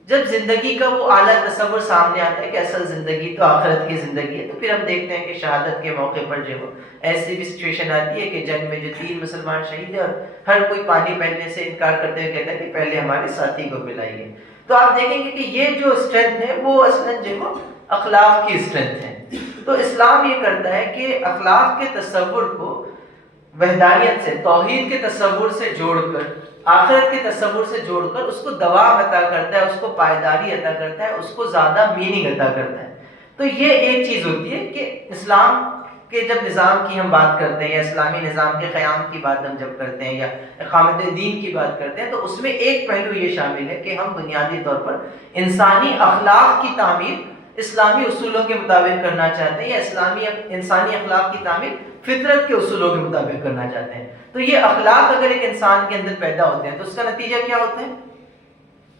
جب زندگی کا وہ اعلیٰ تصور سامنے آتا ہے کہ اصل زندگی تو آخرت کی زندگی ہے۔ تو پھر ہم دیکھتے ہیں کہ شہادت کے موقع پر جو وہ ایسی بھی سچویشن آتی ہے کہ جنگ میں جو 3 مسلمان شہید ہیں اور ہر کوئی پانی پہننے سے انکار کرتے ہوئے کہتا ہے کہ پہلے ہمارے ساتھی کو پلائیے۔ تو آپ دیکھیں گے کہ یہ جو اسٹرینتھ ہے وہ اصلاً جو وہ اخلاق کی اسٹرینتھ ہے۔ تو اسلام یہ کرتا ہے کہ اخلاق کے تصور کو وحدانیت سے، توحید کے تصور سے جوڑ کر، آخرت کے تصور سے جوڑ کر اس کو دوام عطا کرتا ہے، اس کو پائیداری عطا کرتا ہے، اس کو زیادہ میننگ عطا کرتا ہے۔ تو یہ ایک چیز ہوتی ہے کہ اسلام کے جب نظام کی ہم بات کرتے ہیں یا اسلامی نظام کے قیام کی بات ہم جب کرتے ہیں یا اقامت دین کی بات کرتے ہیں تو اس میں ایک پہلو یہ شامل ہے کہ ہم بنیادی طور پر انسانی اخلاق کی تعمیر اسلامی اصولوں کے مطابق کرنا چاہتے ہیں یا انسانی اخلاق کی تعمیر فطرت کے اصولوں کے مطابق کرنا چاہتے ہیں۔ تو یہ اخلاق اگر ایک انسان کے اندر پیدا ہوتے ہیں تو اس کا نتیجہ کیا ہوتا ہے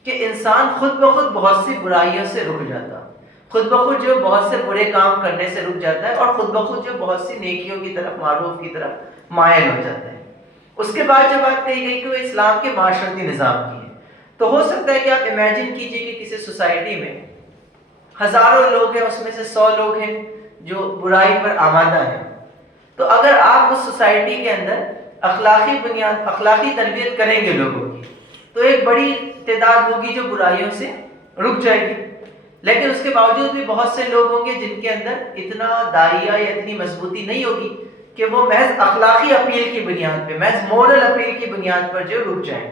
کہ انسان خود بخود بہت سی برائیوں سے رک جاتا ہے، خود بخود جو بہت سے برے کام کرنے سے رک جاتا ہے اور خود بخود جو بہت سی نیکیوں کی طرف، معروف کی طرف مائل ہو جاتا ہے۔ اس کے بعد جو بات کہی گئی کہ وہ اسلام کے معاشرتی نظام کی ہے، تو ہو سکتا ہے کہ آپ امیجن کیجئے کہ کسی سوسائٹی میں ہزاروں لوگ ہیں، اس میں سے 100 لوگ ہیں جو برائی پر آمادہ ہیں۔ تو اگر آپ اس سوسائٹی کے اندر اخلاقی تربیت کریں گے لوگوں کی تو ایک بڑی تعداد ہوگی جو برائیوں سے رک جائے گی، لیکن اس کے باوجود بھی بہت سے لوگ ہوں گے جن کے اندر اتنا دائرہ یا اتنی مضبوطی نہیں ہوگی کہ وہ محض اخلاقی اپیل کی بنیاد پہ، محض مورل اپیل کی بنیاد پر جو رک جائیں۔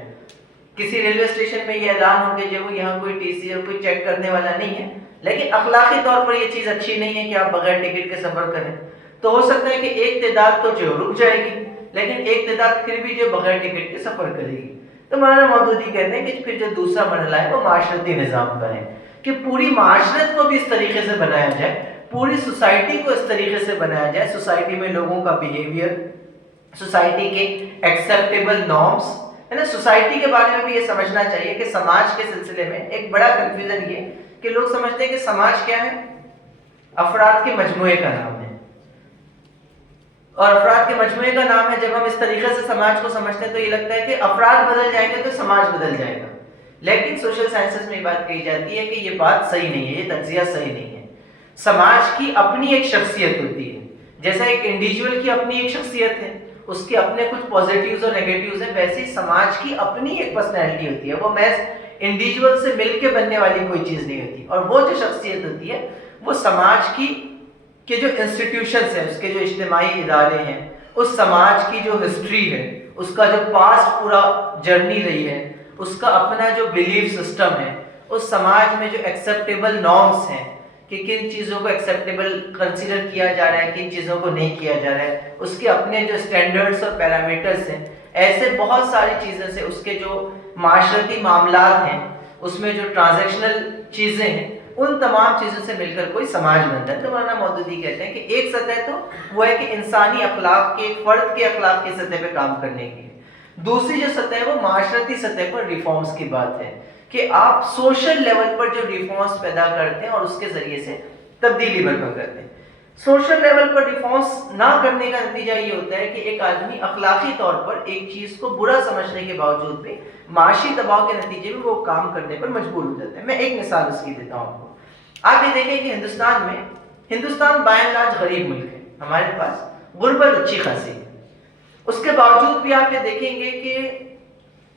کسی ریلوے اسٹیشن میں یہ اعلان ہو کہ جو یہاں کوئی ٹی سی اور کوئی چیک کرنے والا نہیں ہے، لیکن اخلاقی طور پر یہ چیز اچھی نہیں ہے کہ آپ بغیر ٹکٹ کے سفر کریں، تو ہو سکتا ہے کہ ایک تعداد تو جو رک جائے گی، لیکن ایک تعداد پھر بھی جو بغیر ٹکٹ کے سفر کرے گی۔ تو مولانا مودودی کہتے ہیں کہ پھر جو دوسرا مرحلہ ہے وہ معاشرتی نظام کا ہے، کہ پوری معاشرت کو بھی اس طریقے سے بنایا جائے، پوری سوسائٹی کو اس طریقے سے بنایا جائے، سوسائٹی میں لوگوں کا بیہیویئر، سوسائٹی کے ایکسیپٹیبل نارمز ہے نا۔ سوسائٹی کے بارے میں بھی یہ سمجھنا چاہیے کہ سماج کے سلسلے میں ایک بڑا کنفیوژن یہ کہ لوگ سمجھتے ہیں کہ سماج کیا ہے، افراد کے مجموعے کا نام ہے، اور افراد کے مجموعے کا نام ہے۔ جب ہم اس طریقے سے سماج کو سمجھتے ہیں تو یہ لگتا ہے کہ افراد بدل جائیں گے تو سماج بدل جائے گا، لیکن سوشل سائنسز میں یہ بات کہی جاتی ہے کہ یہ بات صحیح نہیں ہے، یہ تجزیہ صحیح نہیں ہے۔ سماج کی اپنی ایک شخصیت ہوتی ہے، جیسا ایک انڈیویجول کی اپنی ایک شخصیت ہے، اس کے اپنے کچھ پازیٹیوز اور نیگیٹیوز ہیں، ویسے ہی سماج کی اپنی ایک پرسنالٹی ہوتی ہے، وہ محض انڈیویجول سے مل کے بننے والی کوئی چیز نہیں ہوتی، اور وہ جو شخصیت ہوتی ہے وہ سماج کی کے جو انسٹیٹیوشنز ہیں، اس کے جو اجتماعی ادارے ہیں، اس سماج کی جو ہسٹری ہے، اس کا جو پاسٹ پورا جرنی رہی ہے، اس کا اپنا جو بلیف سسٹم ہے، اس سماج میں جو ایکسیپٹیبل نارمز ہیں کہ کن چیزوں کو ایکسیپٹیبل کنسیڈر کیا جا رہا ہے، کن چیزوں کو نہیں کیا جا رہا ہے، اس کے اپنے جو اسٹینڈرڈس اور پیرامیٹرز ہیں، ایسے بہت ساری چیزیں سے اس کے جو معاشرتی معاملات ہیں، اس میں جو ٹرانزیکشنل چیزیں ہیں، ان تمام چیزوں سے مل کر کوئی سماج بنتا ہے۔ تو مولانا مودودی کہتے ہیں کہ ایک سطح تو وہ ہے کہ انسانی اخلاق کے، فرد کے اخلاق کی سطح پہ کام کرنے کی ہے، دوسری جو سطح ہے وہ معاشرتی سطح پر ریفارمز کی بات ہے، کہ آپ سوشل لیول پر جو ریفارمز پیدا کرتے ہیں اور اس کے ذریعے سے تبدیلی برپا کرتے ہیں۔ سوشل لیول پر ریفارمز نہ کرنے کا نتیجہ یہ ہوتا ہے کہ ایک آدمی اخلاقی طور پر ایک چیز کو برا سمجھنے کے باوجود بھی معاشی دباؤ کے نتیجے میں وہ کام کرنے پر مجبور ہو جاتا ہے۔ میں ایک مثال اس کی دیتا ہوں آپ کو۔ آپ یہ دیکھیں کہ ہندوستان بائیں لاج غریب ملک ہے، ہمارے پاس غربت اچھی خاصی ہے، اس کے باوجود بھی آپ یہ دیکھیں گے کہ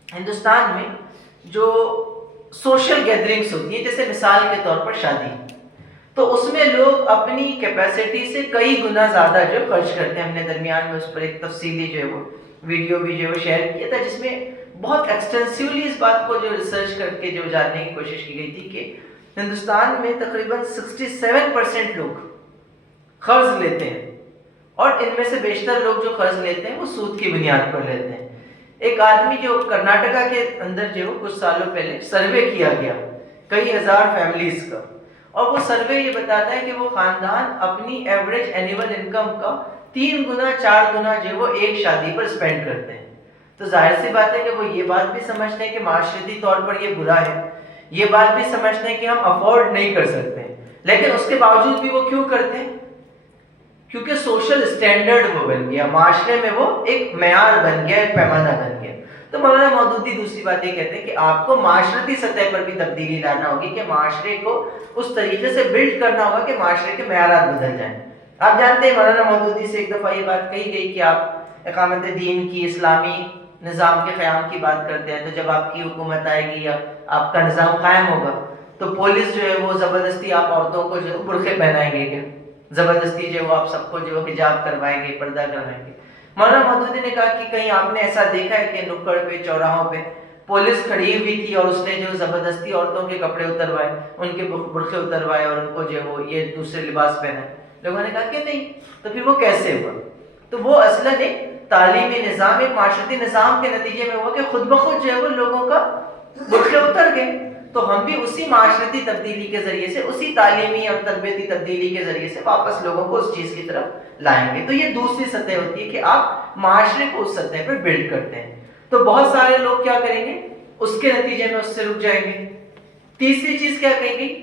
ہندوستان میں جو سوشل گیدرنگز ہوتی ہیں، جیسے مثال کے طور پر شادی، تو اس میں لوگ اپنی کیپیسٹی سے کئی گنا زیادہ جو خرچ کرتے ہیں۔ ہم نے درمیان میں اس پر ایک تفصیلی جو ہے وہ ویڈیو بھی جو ہے وہ شیئر کیا تھا، جس میں بہت ایکسٹینسیولی اس بات کو جو ریسرچ کر کے جو جاننے کی کوشش کی گئی تھی کہ ہندوستان میں تقریباً 67% لوگ قرض لیتے ہیں، اور ان میں سے بیشتر لوگ جو قرض لیتے ہیں وہ سود کی بنیاد پر لیتے ہیں۔ ایک آدمی جو کرناٹکا کے اندر جو کچھ سالوں پہلے سروے کیا گیا کئی ہزار فیملیز کا، اور وہ سروے یہ بتاتا ہے کہ وہ خاندان اپنی ایوریج اینیول انکم کا 3 گنا 4 گنا جو وہ ایک شادی پر اسپینڈ کرتے ہیں۔ تو ظاہر سی بات ہے کہ وہ یہ بات بھی سمجھتے ہیں کہ معاشرتی طور پر یہ برا ہے، یہ بات بھی سمجھتے ہیں کہ ہم افورڈ نہیں کر سکتے، لیکن اس کے باوجود بھی وہ کیوں کرتے ہیں؟ کیونکہ سوشل اسٹینڈرڈ وہ بن گیا، معاشرے میں وہ ایک معیار بن گیا، ایک پیمانہ بن گیا۔ تو مولانا مودودی دوسری بات یہ کہتے ہیں کہ آپ کو معاشرتی سطح پر بھی تبدیلی لانا ہوگی، کہ معاشرے کو اس طریقے سے بلڈ کرنا ہوگا کہ معاشرے کے معیارات بدل جائیں۔ آپ جانتے ہیں مولانا مودودی سے ایک دفعہ یہ بات کہی گئی کہ آپ اقامت دین کی، اسلامی نظام کے قیام کی بات کرتے ہیں، تو جب آپ کی حکومت آئے گی یا آپ کا نظام قائم ہوگا تو پولیس جو ہے وہ زبردستی آپ عورتوں کو جو برقعے پہنائیں گے، کیا زبردستی جو ہے وہ آپ سب کو جو حجاب کروائیں گے، پردہ کروائیں گے؟ مولانا مودودی نے کہا کہ کہیں آپ نے ایسا دیکھا ہے کہ نکڑ پہ، چوراہوں پہ پولیس کھڑی ہوئی تھی اور اس نے جو زبردستی عورتوں کے کپڑے اتروائے، ان کے برقعے اتروائے اور ان کو جو ہے وہ یہ دوسرے لباس پہنائے؟ لوگوں نے کہا کہ نہیں۔ تو پھر وہ کیسے ہوا؟ تو وہ اصلاً ایک تعلیمی نظام، ایک معاشرتی نظام کے نتیجے میں ہوا کہ خود بخود جو ہے وہ لوگوں کا برقعے اتر گئے۔ تو ہم بھی اسی معاشرتی تبدیلی کے ذریعے سے، اسی تعلیمی اور تربیتی تبدیلی کے ذریعے سے واپس لوگوں کو اس چیز کی طرف لائیں گے۔ تو یہ دوسری سطح ہوتی ہے کہ آپ معاشرے کو اس سطح پر بلڈ کرتے ہیں۔ تو بہت سارے لوگ کیا کریں گے؟ اس کے نتیجے میں اس سے رک جائیں گے۔ تیسری چیز کیا کہیں گی؟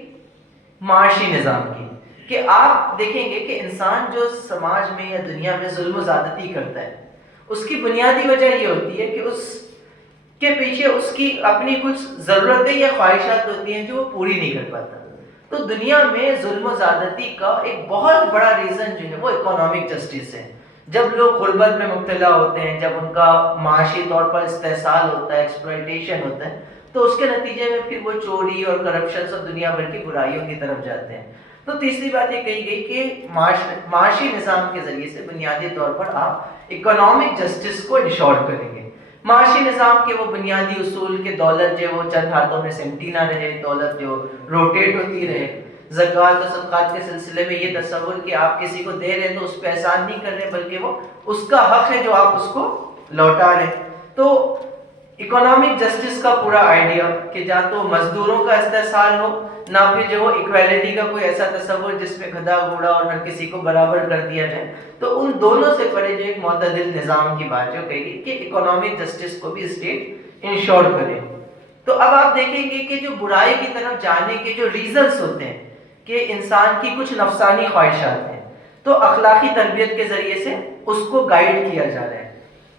معاشی نظام کی، کہ آپ دیکھیں گے کہ انسان جو سماج میں یا دنیا میں ظلم و زیادتی کرتا ہے، اس کی بنیادی وجہ یہ ہوتی ہے کہ اس کے پیچھے اس کی اپنی کچھ ضرورتیں یا خواہشات ہوتی ہیں جو وہ پوری نہیں کر پاتا۔ تو دنیا میں ظلم و زیادتی کا ایک بہت بڑا ریزن جو ہے وہ اکنامک جسٹس ہے۔ جب لوگ غربت میں مبتلا ہوتے ہیں، جب ان کا معاشی طور پر استحصال ہوتا ہے، ایکسپلائٹیشن ہوتا ہے، تو اس کے نتیجے میں پھر وہ چوری اور کرپشن اور دنیا بھر کی برائیوں کی طرف جاتے ہیں۔ تو تیسری بات یہ کہی گئی کہ معاشی نظام کے ذریعے سے بنیادی طور پر آپ اکنامک جسٹس کو انشور کریں گے۔ معاشی نظام کے وہ بنیادی اصول کہ دولت جو وہ چند ہاتھوں میں سمٹی نہ رہے، دولت جو روٹیٹ ہوتی رہے، زکوٰۃ و صدقات کے سلسلے میں یہ تصور کہ آپ کسی کو دے رہے ہیں تو اس پہ احسان نہیں کر رہے بلکہ وہ اس کا حق ہے جو آپ اس کو لوٹا رہے ہیں۔ تو اکنامک جسٹس کا پورا آئیڈیا کہ جہاں تو مزدوروں کا استحصال ہو، نہ پھر جو وہ ایکویلٹی کا کوئی ایسا تصور جس میں گدھا گھوڑا اور ہر کسی کو برابر کر دیا جائے، تو ان دونوں سے پڑے جو ایک معتدل نظام کی بات جو کہے گی کہ اکنامک جسٹس کو بھی اسٹیٹ انشور کرے۔ تو اب آپ دیکھیں گے کہ جو برائی کی طرف جانے کے جو ریزنز ہوتے ہیں کہ انسان کی کچھ نفسانی خواہشات ہیں، تو اخلاقی تربیت کے ذریعے سے اس کو گائیڈ کیا جا رہا ہے۔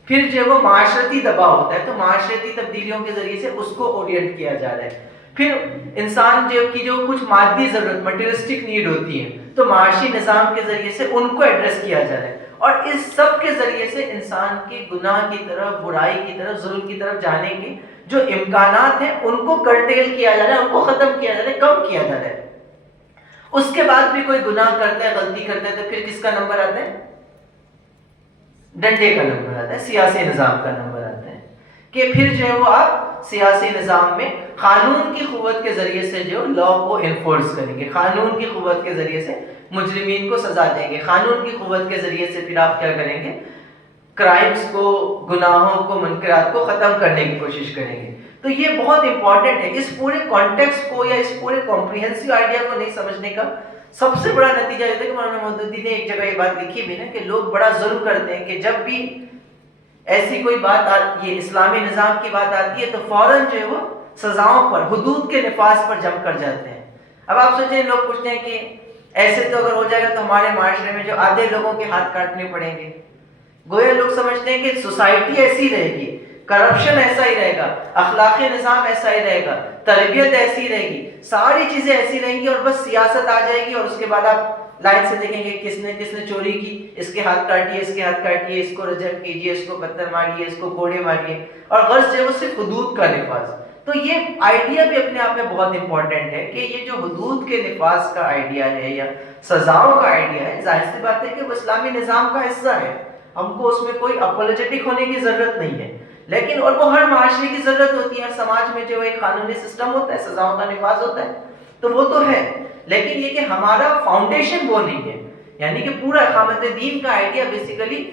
پھر جو وہ معاشرتی دباؤ ہوتا ہے تو معاشرتی تبدیلیوں کے ذریعے سے اس کو اورینٹ کیا جا رہا ہے۔ پھر انسان جو کچھ مادی ضرورت مٹیریلسٹک نیڈ ہوتی ہے تو معاشی نظام کے ذریعے سے ان کو ایڈریس کیا جا رہا ہے، اور اس سب کے ذریعے سے انسان کے گناہ کی طرف، برائی کی طرف، ظلم کی طرف جانے کے جو امکانات ہیں ان کو کرٹیل کیا جا رہا ہے، ان کو ختم کیا جا رہا ہے، کم کیا جا رہا ہے۔ اس کے بعد بھی کوئی گناہ کرتا ہے، غلطی کرتا ہے تو پھر کس کا نمبر آتا ہے؟ ڈنڈے کا نمبر آتا ہے، سیاسی نظام کا نمبر آتا ہے کہ پھر جو ہے وہ آپ سیاسی نظام میں قانون کی قوت کے ذریعے سے جو لا کو انفورس کریں گے، قانون کی قوت کے ذریعے سے مجرمین کو سزا دیں گے، قانون کی قوت کے ذریعے سے پھر آپ کیا کریں گے؟ کرائمز کو، گناہوں کو، منکرات کو ختم کرنے کی کوشش کریں گے۔ تو یہ بہت امپورٹنٹ ہے۔ اس پورے کانٹیکسٹ کو یا اس پورے کمپریہنسو آئیڈیا کو نہیں سمجھنے کا سب سے بڑا نتیجہ یہ ہے کہ مولانا مودودی نے ایک جگہ یہ بات لکھی بھی نا کہ لوگ بڑا ظلم کرتے ہیں کہ جب بھی ایسی کوئی بات یہ اسلامی نظام کی بات آتی ہے تو فوراً جو ہے وہ سزاؤں پر، حدود کے نفاذ پر جم کر جاتے ہیں۔ اب آپ سوچیں، لوگ پوچھتے ہیں کہ ایسے تو اگر ہو جائے گا تو ہمارے معاشرے میں جو آدھے لوگوں کے ہاتھ کاٹنے پڑیں گے۔ گویا لوگ سمجھتے ہیں کہ سوسائٹی ایسی رہے گی، کرپشن ایسا ہی رہے گا، اخلاقی نظام ایسا ہی رہے گا، تربیت ایسی رہے گی، ساری چیزیں ایسی رہیں گی، اور بس سیاست آ جائے گی اور اس کے بعد آپ لائن سے دیکھیں گے کس نے چوری کی، اس کے ہاتھ کاٹیے، اس کے ہاتھ کاٹیے، اس کو رجم کیجیے، اس کو پتھر ماریے، اس کو کوڑے ماریے، اور غرض جو ہے وہ صرف حدود کا نفاذ۔ تو یہ آئیڈیا بھی اپنے آپ میں بہت امپورٹنٹ ہے کہ یہ جو حدود کے نفاذ کا آئیڈیا ہے یا سزاؤں کا آئیڈیا ہے، ظاہر سی بات ہے کہ وہ اسلامی نظام کا حصہ ہے، ہم کو اس میں کوئی اپولوجیٹک ہونے کی ضرورت نہیں ہے، لیکن اور وہ ہر معاشرے کی ضرورت ہوتی ہے، ہر سماج میں جو ایک قانونی سسٹم ہوتا ہے، سزاؤں کا نفاذ ہوتا ہے، تو وہ تو ہے، لیکن یہ کہ ہمارا فاؤنڈیشن وہ نہیں ہے۔ یعنی کہ پورا اقامت دین کا آئیڈیا بیسیکلی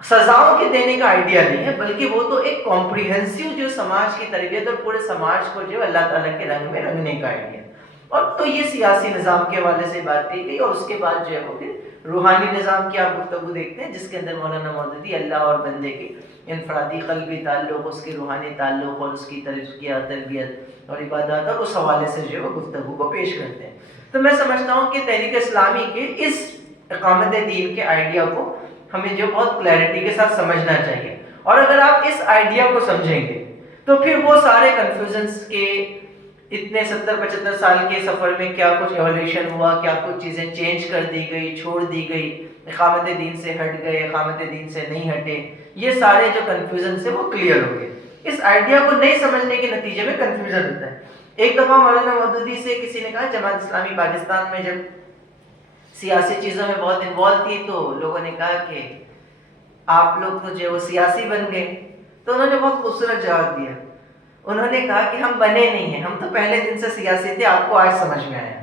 سزاؤں کے دینے کا آئیڈیا نہیں ہے، بلکہ وہ تو ایک کمپریہنسو جو سماج کی تربیت اور پورے سماج کو جو اللہ تعالیٰ کے رنگ میں رنگنے کا آئیڈیا۔ اور تو یہ سیاسی نظام کے حوالے سے بات کی گئی، اور اس کے بعد جو ہے وہ پھر روحانی نظام کی آپ گفتگو دیکھتے ہیں، جس کے اندر مولانا مودودی اللہ اور بندے کے انفرادی قلبی تعلق، اس کے روحانی تعلق اور اس کی تربیت اور عبادات اور اس حوالے سے جو ہے وہ گفتگو کو پیش کرتے ہیں۔ تو میں سمجھتا ہوں کہ تحریک اسلامی کے اس اقامت دین کے آئیڈیا کو ہمیں جو بہت کلیئرٹی کے ساتھ سمجھنا چاہیے، اور اگر آپ اس آئیڈیا کو سمجھیں گے تو پھر وہ سارے کنفیوژنس کے اتنے 70-75 سال کے سفر میں کیا کچھ ایولیوشن ہوا، کیا کچھ چیزیں چینج کر دی گئی، چھوڑ دی گئی، اقامت دین سے ہٹ گئے، اقامت دین سے نہیں ہٹے، یہ سارے جو کنفیوژنس ہیں وہ کلیئر ہو گئے۔ اس آئیڈیا کو نہیں سمجھنے کے نتیجے میں کنفیوژن ہوتا ہے۔ ایک دفعہ مولانا مودودی سے کسی نے کہا، جماعت اسلامی پاکستان میں جب سیاسی چیزوں میں بہت انوالو تھی تو لوگوں نے کہا کہ آپ لوگ تو جو وہ سیاسی بن گئے، تو انہوں نے بہت خوبصورت جواب دیا۔ انہوں نے کہا کہ ہم بنے نہیں ہیں، ہم تو پہلے دن سے سیاسی تھے، آپ کو آج سمجھ میں آیا۔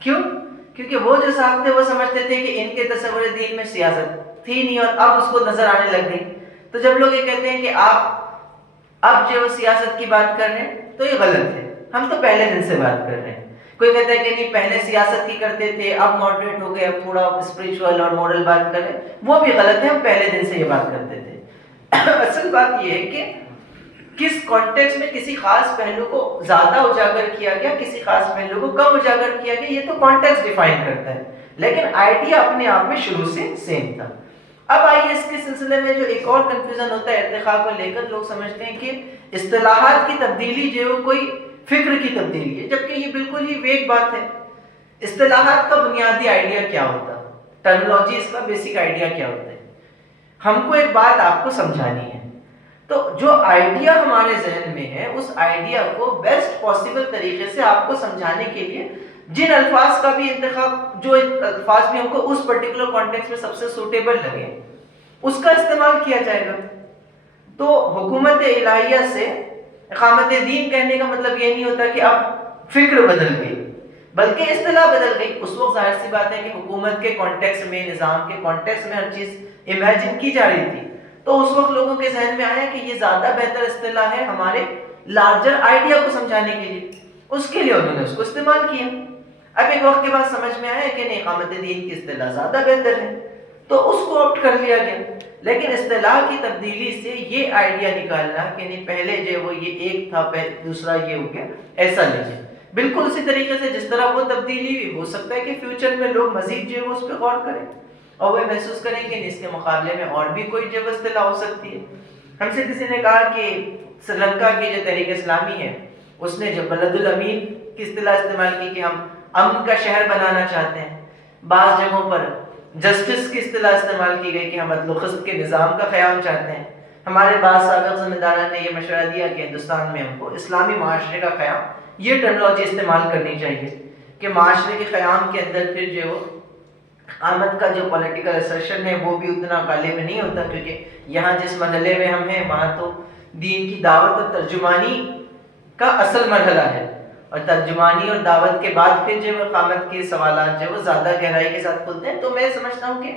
کیوں؟ کیونکہ وہ جو صاحب تھے وہ سمجھتے تھے کہ ان کے تصور دین میں سیاست تھی نہیں، اور اب اس کو نظر آنے لگ گئی۔ تو جب لوگ یہ کہتے ہیں کہ آپ اب جو سیاست کی بات کر رہے ہیں تو یہ غلط ہے، ہم تو پہلے دن سے بات کر رہے ہیں۔ کوئی کہتا ہے کہ نہیں، پہلے سیاست کی کرتے تھے، اب ماڈریٹ ہو گئے، اب تھوڑا اسپریچول اور مورل بات کریں، وہ بھی غلط ہے، ہم پہلے دن سے یہ بات کرتے تھے۔ اصل بات یہ ہے کہ کس کانٹیکس میں کسی خاص پہلو کو زیادہ اجاگر کیا گیا، کسی خاص پہلو کو کم اجاگر کیا گیا، یہ تو کانٹیکس ڈیفائن کرتا ہے، لیکن آئیڈیا اپنے آپ میں شروع سے سیم تھا۔ اب آئیے اس کے سلسلے میں جو ایک اور کنفیوژن ہوتا ہے ارتقاء کو لے کر، لوگ سمجھتے ہیں کہ اصطلاحات کی تبدیلی جو ہے کوئی فکر کی تبدیلی ہے، جبکہ یہ بالکل ہی ویگ بات ہے۔ اصطلاحات کا بنیادی آئیڈیا کیا ہوتا ہے؟ ٹرمینالوجیز کا بیسک آئیڈیا کیا ہوتا ہے؟ ہم کو ایک بات آپ کو سمجھانی ہے، تو جو آئیڈیا ہمارے ذہن میں ہے اس آئیڈیا کو بیسٹ پاسبل طریقے سے آپ کو سمجھانے کے لیے جن الفاظ کا بھی انتخاب، جو الفاظ بھی ہم کو اس پرٹیکولر کانٹیکسٹ میں سب سے سوٹیبل لگے، اس کا استعمال کیا جائے گا۔ تو حکومت الہیہ سے اقامت دین کہنے کا مطلب یہ نہیں ہوتا کہ اب فکر بدل گئی، بلکہ اصطلاح بدل گئی۔ اس وقت ظاہر سی بات ہے کہ حکومت کے کانٹیکس میں، نظام کے کانٹیکس میں ہر چیز امیجن کی جا رہی تھی، تو اس وقت لوگوں کے ذہن میں آیا کہ یہ زیادہ بہتر اصطلاح ہے ہمارے لارجر آئیڈیا کو سمجھانے کے لیے، اس کے لیے انہوں نے اس کو استعمال کیا۔ اب ایک وقت کے بعد سمجھ میں آیا کہ نہیں، اقامت دین کی اصطلاح زیادہ بہتر ہے، تو اس کو آپٹ کر لیا گیا۔ لیکن اصطلاح کی تبدیلی سے یہ آئیڈیا نکالنا کہ نہیں پہلے جو وہ یہ ایک تھا دوسرا یہ ہو گیا، ایسا نہیں ہے۔ بالکل اسی طریقے سے جس طرح وہ تبدیلی ہوئی، ہو سکتا ہے کہ فیوچر میں لوگ مزید جو ہے وہ اس پہ غور کریں اور وہ محسوس کریں کہ اس کے مقابلے میں اور بھی کوئی جو اصطلاح ہو سکتی ہے۔ ہم سے کسی نے کہا کہ سری لنکا کی جو تحریک اسلامی ہے اس نے جو بلد الامین کی اصطلاح استعمال کی کہ ہم امن کا شہر بنانا چاہتے ہیں، بعض جگہوں پر جسٹس کی اصطلاح استعمال کی گئی کہ ہم عدل و قسط کے نظام کا قیام چاہتے ہیں۔ ہمارے بعض سابق ذمہ داران نے یہ مشورہ دیا کہ ہندوستان میں ہم کو اسلامی معاشرے کا قیام، یہ ٹرمنالوجی استعمال کرنی چاہیے کہ معاشرے کے قیام کے اندر پھر جو آمد کا جو پولیٹیکل اسرشن ہے وہ بھی اتنا غالب نہیں ہوتا، کیونکہ یہاں جس مرحلے میں ہم ہیں وہاں تو دین کی دعوت اور ترجمانی کا اصل مرحلہ ہے، اور ترجمانی اور دعوت کے بعد پھر جو اقامت کے سوالات جو وہ زیادہ گہرائی کے ساتھ کھلتے ہیں۔ تو میں سمجھتا ہوں کہ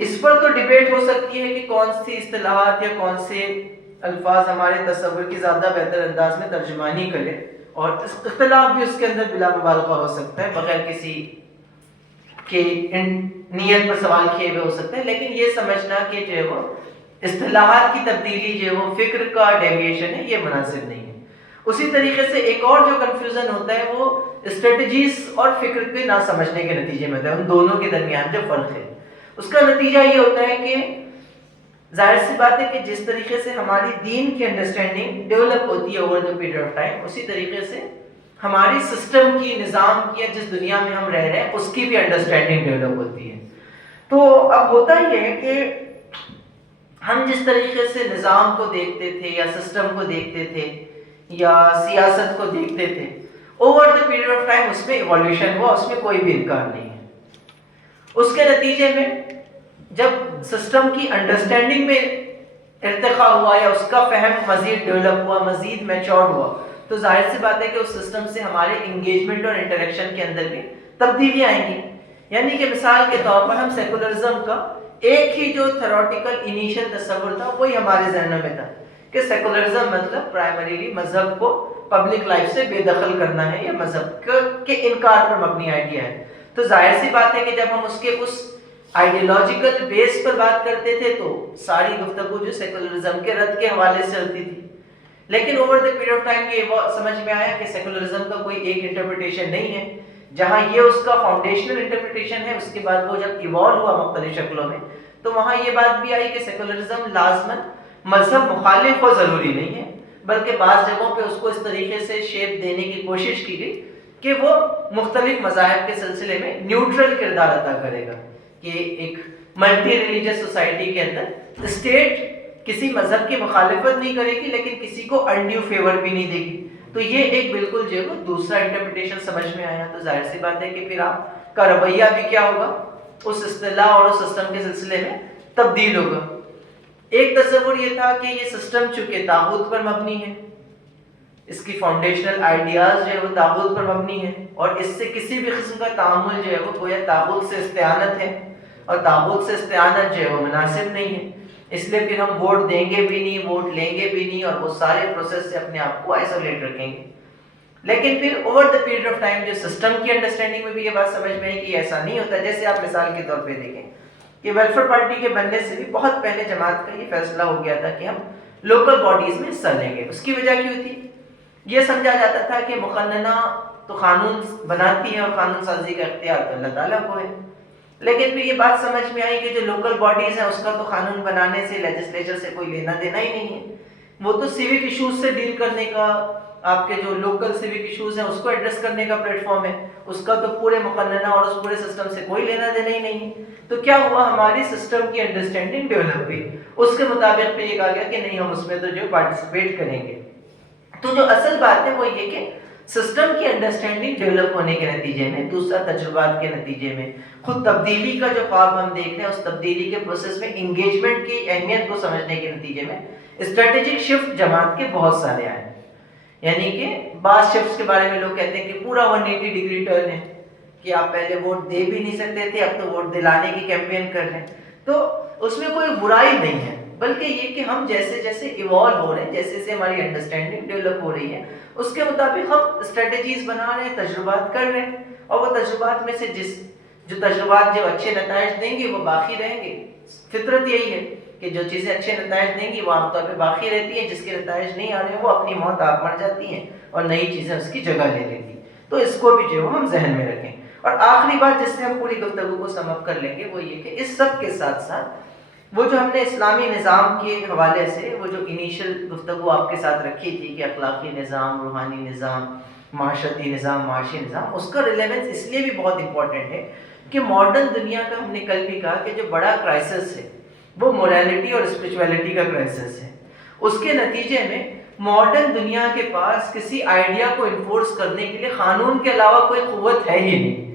اس پر تو ڈیبیٹ ہو سکتی ہے کہ کون سی اصطلاحات یا کون سے الفاظ ہمارے تصور کی زیادہ بہتر انداز میں ترجمانی کرے، اور اختلاف بھی اس کے اندر بلا مبالغہ ہو سکتا ہے، بغیر کسی کے نیت پر سوال کیے ہوئے ہو سکتے ہیں۔ لیکن یہ سمجھنا کہ جو ہے وہ اصطلاحات کی تبدیلی جو ہے وہ فکر کا ڈیویشن ہے، یہ مناسب نہیں ہے۔ اسی طریقے سے ایک اور جو کنفیوژن ہوتا ہے وہ اسٹریٹجیز اور فکر کے نہ سمجھنے کے نتیجے میں ہوتا ہے، ان دونوں کے درمیان جو فرق ہے اس کا نتیجہ یہ ہوتا ہے کہ ظاہر سی بات ہے کہ جس طریقے سے ہماری دین کی انڈرسٹینڈنگ ڈیولپ ہوتی ہے over the period of time, اسی طریقے سے ہماری سسٹم کی، نظام کی، یا جس دنیا میں ہم رہ رہے ہیں اس کی بھی انڈرسٹینڈنگ ڈیولپ ہوتی ہے۔ تو اب ہوتا یہ ہے کہ ہم جس طریقے سے نظام کو دیکھتے تھے یا سسٹم کو دیکھتے تھے یا سیاست کو دیکھتے تھے، over the period of time اس میں ایوالویشن ہوا، اس میں کوئی بھی انکار نہیں ہے۔ اس کے نتیجے میں جب سسٹم کی انڈرسٹینڈنگ میں ارتقاء ہوا یا اس کا فہم مزید ڈیولپ ہوا، مزید میچور ہوا، تو ظاہر سی بات ہے کہ اس سسٹم سے ہمارے انگیجمنٹ اور انٹریکشن کے اندر بھی تبدیلی آئیں گی۔ یعنی کہ مثال کے طور پر ہم سیکولرزم کا ایک ہی جو تھیوریٹیکل انیشل تصور تھا وہی ہمارے ذہنوں میں تھا کہ سیکولرزم مطلب پرائمریلی مذہب کو پبلک لائف سے بے دخل کرنا ہے، یا مذہب کے انکار پر مبنی آئیڈیا ہے۔ تو ظاہر سی بات ہے کہ جب ہم اس آئیڈیالوجیکل بیس پر بات کرتے تھے تو ساری گفتگو جو سیکولرزم کے رد کے حوالے سے ہوتی تھی۔ لیکن over the period of time یہ سمجھ میں آیا کہ سیکولرزم کا کوئی ایک انٹرپریٹیشن نہیں ہے، جہاں یہ اس کا فاؤنڈیشنل انٹرپریٹیشن ہے، اس کے بعد وہ جب ایوالو ہوا مختلف شکلوں میں تو وہاں یہ بات بھی آئی کہ سیکولرزم لازماً مذہب مخالف ہو ضروری نہیں ہے، بلکہ بعض جگہوں پہ اس کو اس طریقے سے شیپ دینے کی کوشش کی گئی کہ وہ مختلف مذاہب کے سلسلے میں نیوٹرل کردار ادا کرے گا، کہ ایک ملٹی ریلیجس سوسائٹی کے اندر اسٹیٹ کسی مذہب کی مخالفت نہیں کرے گی لیکن کسی کو انڈیو فیور بھی نہیں دے گی۔ تو یہ ایک بالکل جو ہے دوسرا انٹرپریٹیشن سمجھ میں آیا۔ تو ظاہر سی بات ہے کہ پھر آپ کا رویہ بھی کیا ہوگا، اس اصطلاح اور اس سسٹم کے سلسلے میں تبدیل ہوگا۔ ایک تصور یہ تھا کہ یہ سسٹم چونکہ طاغوت پر مبنی ہے، اس کی فاؤنڈیشنل آئیڈیاز جو ہے وہ طاغوت پر مبنی ہے، اور اس سے کسی بھی قسم کا تعامل جو ہے وہ گویا طاغوت سے استعانت ہے، اور طاغوت سے استعانت جو ہے وہ مناسب نہیں ہے، اس لیے پھر ہم ووٹ دیں گے بھی نہیں، ووٹ لیں گے بھی نہیں، اور وہ سارے پروسیس سے اپنے آپ کو آئسولیٹ رکھیں گے۔ لیکن پھر over the period of time جو سسٹم کی انڈرسٹینڈنگ میں بھی یہ بات سمجھ میں آئی کہ ایسا نہیں ہوتا۔ جیسے آپ مثال کے طور پہ دیکھیں کہ ویلفیئر پارٹی کے بننے سے بھی بہت پہلے جماعت کا یہ فیصلہ ہو گیا تھا کہ ہم لوکل باڈیز میں حصہ لیں گے۔ اس کی وجہ کیوں تھی؟ یہ سمجھا جاتا تھا کہ مقننہ تو قانون بناتی ہے اور قانون سازی کا اختیار تو اللہ تعالیٰ کو ہے، لیکن پھر یہ بات سمجھ میں آئی کہ جو لوکل باڈیز ہیں اس کا تو قانون بنانے سے، لیجسلیچر سے کوئی لینا دینا ہی نہیں ہے، وہ تو سیوک ایشوز سے ڈیل کرنے کا، آپ کے جو لوکل سیوک ایشوز ہیں اس کو ایڈریس کرنے کا پلیٹ فارم ہے، اس کا تو پورے مقننہ اور اس پورے سسٹم سے کوئی لینا دینا ہی نہیں ہے۔ تو کیا ہوا، ہماری سسٹم کی انڈرسٹینڈنگ ڈیولپ ہوئی، اس کے مطابق پھر یہ کہا گیا کہ نہیں ہم اس میں تو جو پارٹیسپیٹ کریں گے۔ تو جو اصل بات ہے وہ یہ کہ سسٹم کی انڈرسٹینڈنگ ڈیولپ ہونے کے نتیجے میں، دوسرا تجربات کے نتیجے میں، خود تبدیلی کا جو خواب ہم دیکھتے ہیں اس تبدیلی کے پروسیس میں انگیجمنٹ کی اہمیت کو سمجھنے کے نتیجے میں اسٹریٹجک شفٹ جماعت کے بہت سارے آئے. یعنی کہ بعض شفٹس کے بارے میں لوگ کہتے ہیں کہ پورا 180 ڈگری ٹرن ہے کہ آپ پہلے ووٹ دے بھی نہیں سکتے تھے، اب تو ووٹ دلانے کی کیمپین کر رہے ہیں. تو اس میں کوئی برائی نہیں ہے، بلکہ یہ کہ ہم جیسے جیسے ایوالو ہو رہے ہیں، جیسے جیسے ہماری انڈرسٹینڈنگ ڈیولپ ہو رہی ہے، اس کے مطابق ہم اسٹریٹجیز بنا رہے ہیں، تجربات کر رہے ہیں، اور وہ تجربات میں سے جو تجربات جو اچھے نتائج دیں گے وہ باقی رہیں گے. فطرت یہی ہے کہ جو چیزیں اچھے نتائج دیں گی وہ عام طور پہ باقی رہتی ہیں، جس کے نتائج نہیں آ رہے ہیں وہ اپنی موت آپ مر جاتی ہیں اور نئی چیزیں اس کی جگہ لے لیتی. تو اس کو بھی جو ہم ذہن میں رکھیں. اور آخری بات جس سے ہم پوری گفتگو کو سم اپ کر لیں گے وہ یہ کہ اس سب کے ساتھ ساتھ وہ جو ہم نے اسلامی نظام کے حوالے سے وہ جو انیشل گفتگو آپ کے ساتھ رکھی تھی کہ اخلاقی نظام، روحانی نظام، معاشرتی نظام، معاشی نظام، اس کا ریلیونس اس لیے بھی بہت امپورٹنٹ ہے کہ ماڈرن دنیا کا ہم نے کل بھی کہا کہ جو بڑا کرائسس ہے وہ موریلٹی اور اسپرچویلٹی کا کرائسس ہے. اس کے نتیجے میں ماڈرن دنیا کے پاس کسی آئیڈیا کو انفورس کرنے کے لیے قانون کے علاوہ کوئی قوت ہے ہی نہیں.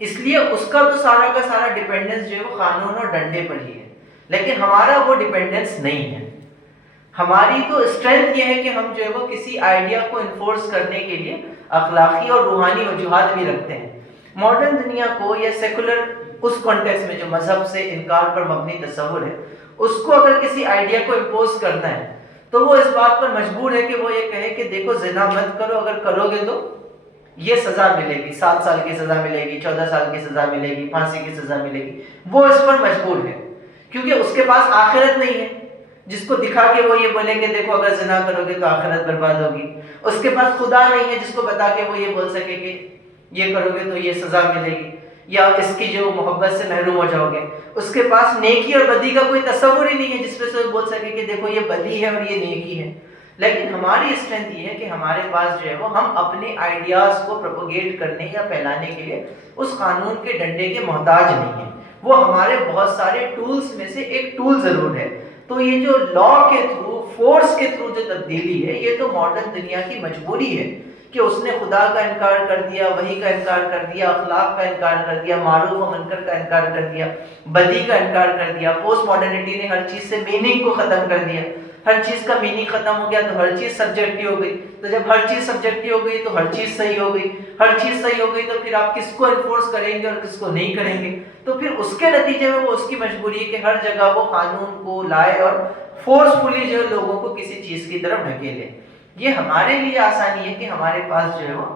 اس لیے اس کا تو سارا کا سارا ڈیپینڈنس جو ہے وہ قانون اور ڈنڈے پر ہی ہے. لیکن ہمارا وہ ڈیپینڈنس نہیں ہے. ہماری تو اسٹرینتھ یہ ہے کہ ہم جو ہے وہ کسی آئیڈیا کو انفورس کرنے کے لیے اخلاقی اور روحانی وجوہات بھی رکھتے ہیں. ماڈرن دنیا کو یا سیکولر اس کانٹیکس میں جو مذہب سے انکار پر مبنی تصور ہے، اس کو اگر کسی آئیڈیا کو امپوز کرنا ہے تو وہ اس بات پر مجبور ہے کہ وہ یہ کہے کہ دیکھو زنا مت کرو، اگر کرو گے تو یہ سزا ملے گی، 7 سال کی سزا ملے گی، 14 سال کی سزا ملے گی، پھانسی کی سزا ملے گی. وہ اس پر مجبور ہے کیونکہ اس کے پاس آخرت نہیں ہے جس کو دکھا کے وہ یہ بولے کہ دیکھو اگر زنا کرو گے تو آخرت برباد ہوگی. اس کے پاس خدا نہیں ہے جس کو بتا کے وہ یہ بول سکے کہ یہ کرو گے تو یہ سزا ملے گی یا اس کی جو محبت سے محروم ہو جاؤ گے. اس کے پاس نیکی اور بدی کا کوئی تصور ہی نہیں ہے جس پہ سے بول سکے کہ دیکھو یہ بدی ہے اور یہ نیکی ہے. لیکن ہماری اسٹرینتھ یہ ہے کہ ہمارے پاس جو ہے وہ ہم اپنے آئیڈیاز کو پروپوگیٹ کرنے یا پھیلانے کے لیے اس قانون کے ڈنڈے کے محتاج نہیں ہیں. وہ ہمارے بہت سارے ٹولز میں سے ایک ٹول ضرور ہے. تو یہ جو لا کے تھرو، فورس کے تھرو جو تبدیلی ہے، یہ تو ماڈرن دنیا کی مجبوری ہے کہ اس نے خدا کا انکار کر دیا، وحی کا انکار کر دیا، اخلاق کا انکار کر دیا، معروف و منکر کا انکار کر دیا، بدی کا انکار کر دیا. پوسٹ ماڈرنٹی نے ہر چیز سے میننگ کو ختم کر دیا. ہر چیز کا میننگ ختم ہو گیا تو ہر چیز سبجیکٹیو ہو گئی. تو جب ہر چیز سبجیکٹیو ہو گئی تو ہر چیز صحیح ہو گئی. ہر چیز صحیح ہو گئی تو پھر آپ کس کو انفورس کریں گے اور کس کو نہیں کریں گے. تو پھر اس کے نتیجے میں وہ اس کی مجبوری ہے کہ ہر جگہ وہ قانون کو لائے اور فورسفلی جو ہے لوگوں کو کسی چیز کی طرف ڈھکیلے. یہ ہمارے لیے آسانی ہے کہ ہمارے پاس جو ہے وہ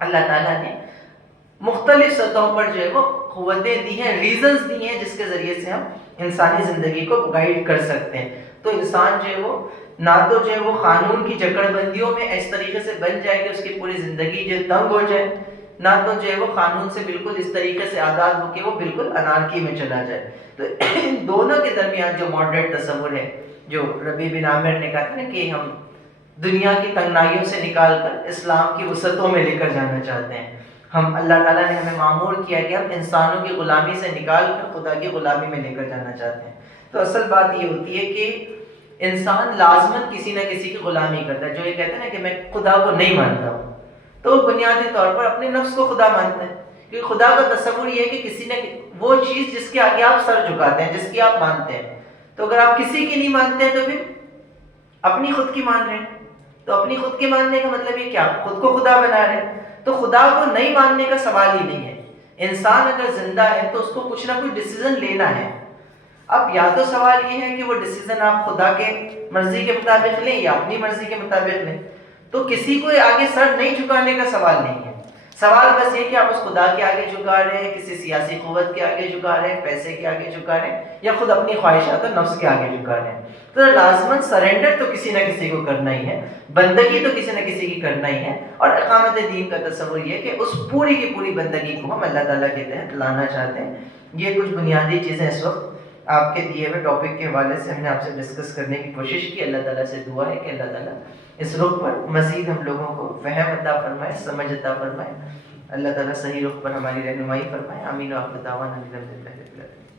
اللہ تعالیٰ نے مختلف سطحوں پر جو ہے وہ قوتیں دی ہیں، ریزنز دی ہیں جس کے ذریعے سے ہم انسانی زندگی کو گائیڈ کر سکتے ہیں. تو انسان جو ہے وہ نہ تو جو ہے وہ قانون کی جکڑ بندیوں میں اس طریقے سے بن جائے کہ اس کی پوری زندگی جو تنگ ہو جائے، نہ تو جو ہے وہ قانون سے بالکل اس طریقے سے آزاد ہو کے وہ بالکل انارکی میں چلا جائے. تو ان دونوں کے درمیان جو ماڈریٹ تصور ہے، جو ربیع بن عامر نے کہا تھا نا کہ ہم دنیا کی تنگنائیوں سے نکال کر اسلام کی وسعتوں میں لے کر جانا چاہتے ہیں. ہم اللہ تعالیٰ نے ہمیں معمور کیا کہ ہم انسانوں کی غلامی سے نکال کر خدا کی غلامی میں لے کر جانا چاہتے ہیں. تو اصل بات یہ ہوتی ہے کہ انسان لازماً کسی نہ کسی کی غلامی کرتا ہے. جو یہ کہتے ہیں نا کہ میں خدا کو نہیں مانتا ہوں، تو وہ بنیادی طور پر اپنے نفس کو خدا مانتا ہے. کیونکہ خدا کا تصور یہ ہے کہ کسی نہ وہ چیز جس کے آگے آپ سر جھکاتے ہیں، جس کی آپ مانتے ہیں. تو اگر آپ کسی کی نہیں مانتے ہیں تو پھر اپنی خود کی مان رہے ہیں. تو اپنی خود کی ماننے کا مطلب یہ کیا؟ خود کو خدا بنا رہے ہیں. تو خدا کو نہیں ماننے کا سوال ہی نہیں ہے. انسان اگر زندہ ہے تو اس کو کچھ نہ کچھ ڈیسیزن لینا ہے. اب یا تو سوال یہ ہے کہ وہ ڈیسیزن آپ خدا کے مرضی کے مطابق لیں یا اپنی مرضی کے مطابق لیں. تو کسی کو آگے سر نہیں جھکانے کا سوال نہیں ہے. سوال بس یہ کہ آپ اس خدا کے آگے جھکا رہے ہیں، کسی سیاسی قوت کے آگے جھکا رہے ہیں، پیسے کے آگے جھکا رہے ہیں، یا خود اپنی خواہشات اور نفس کے آگے جھکا رہے ہیں. تو لازماً سرنڈر تو کسی نہ کسی کو کرنا ہی ہے، بندگی تو کسی نہ کسی کی کرنا ہی ہے. اور اقامت دین کا تصور یہ کہ اس پوری کی پوری بندگی کو ہم اللہ تعالیٰ کے تحت لانا چاہتے ہیں. یہ کچھ بنیادی چیزیں اس وقت آپ کے دیے ہوئے ٹاپک کے حوالے سے ہم نے آپ سے ڈسکس کرنے کی کوشش کی. اللہ تعالیٰ سے دعا ہے کہ اللہ تعالیٰ اس رخ پر مزید ہم لوگوں کو فہم عطا فرمائے، سمجھ عطا فرمائے. اللہ تعالیٰ صحیح رخ پر ہماری رہنمائی فرمائے. آمین و آخر دعوانا الحمدللہ رب العالمین.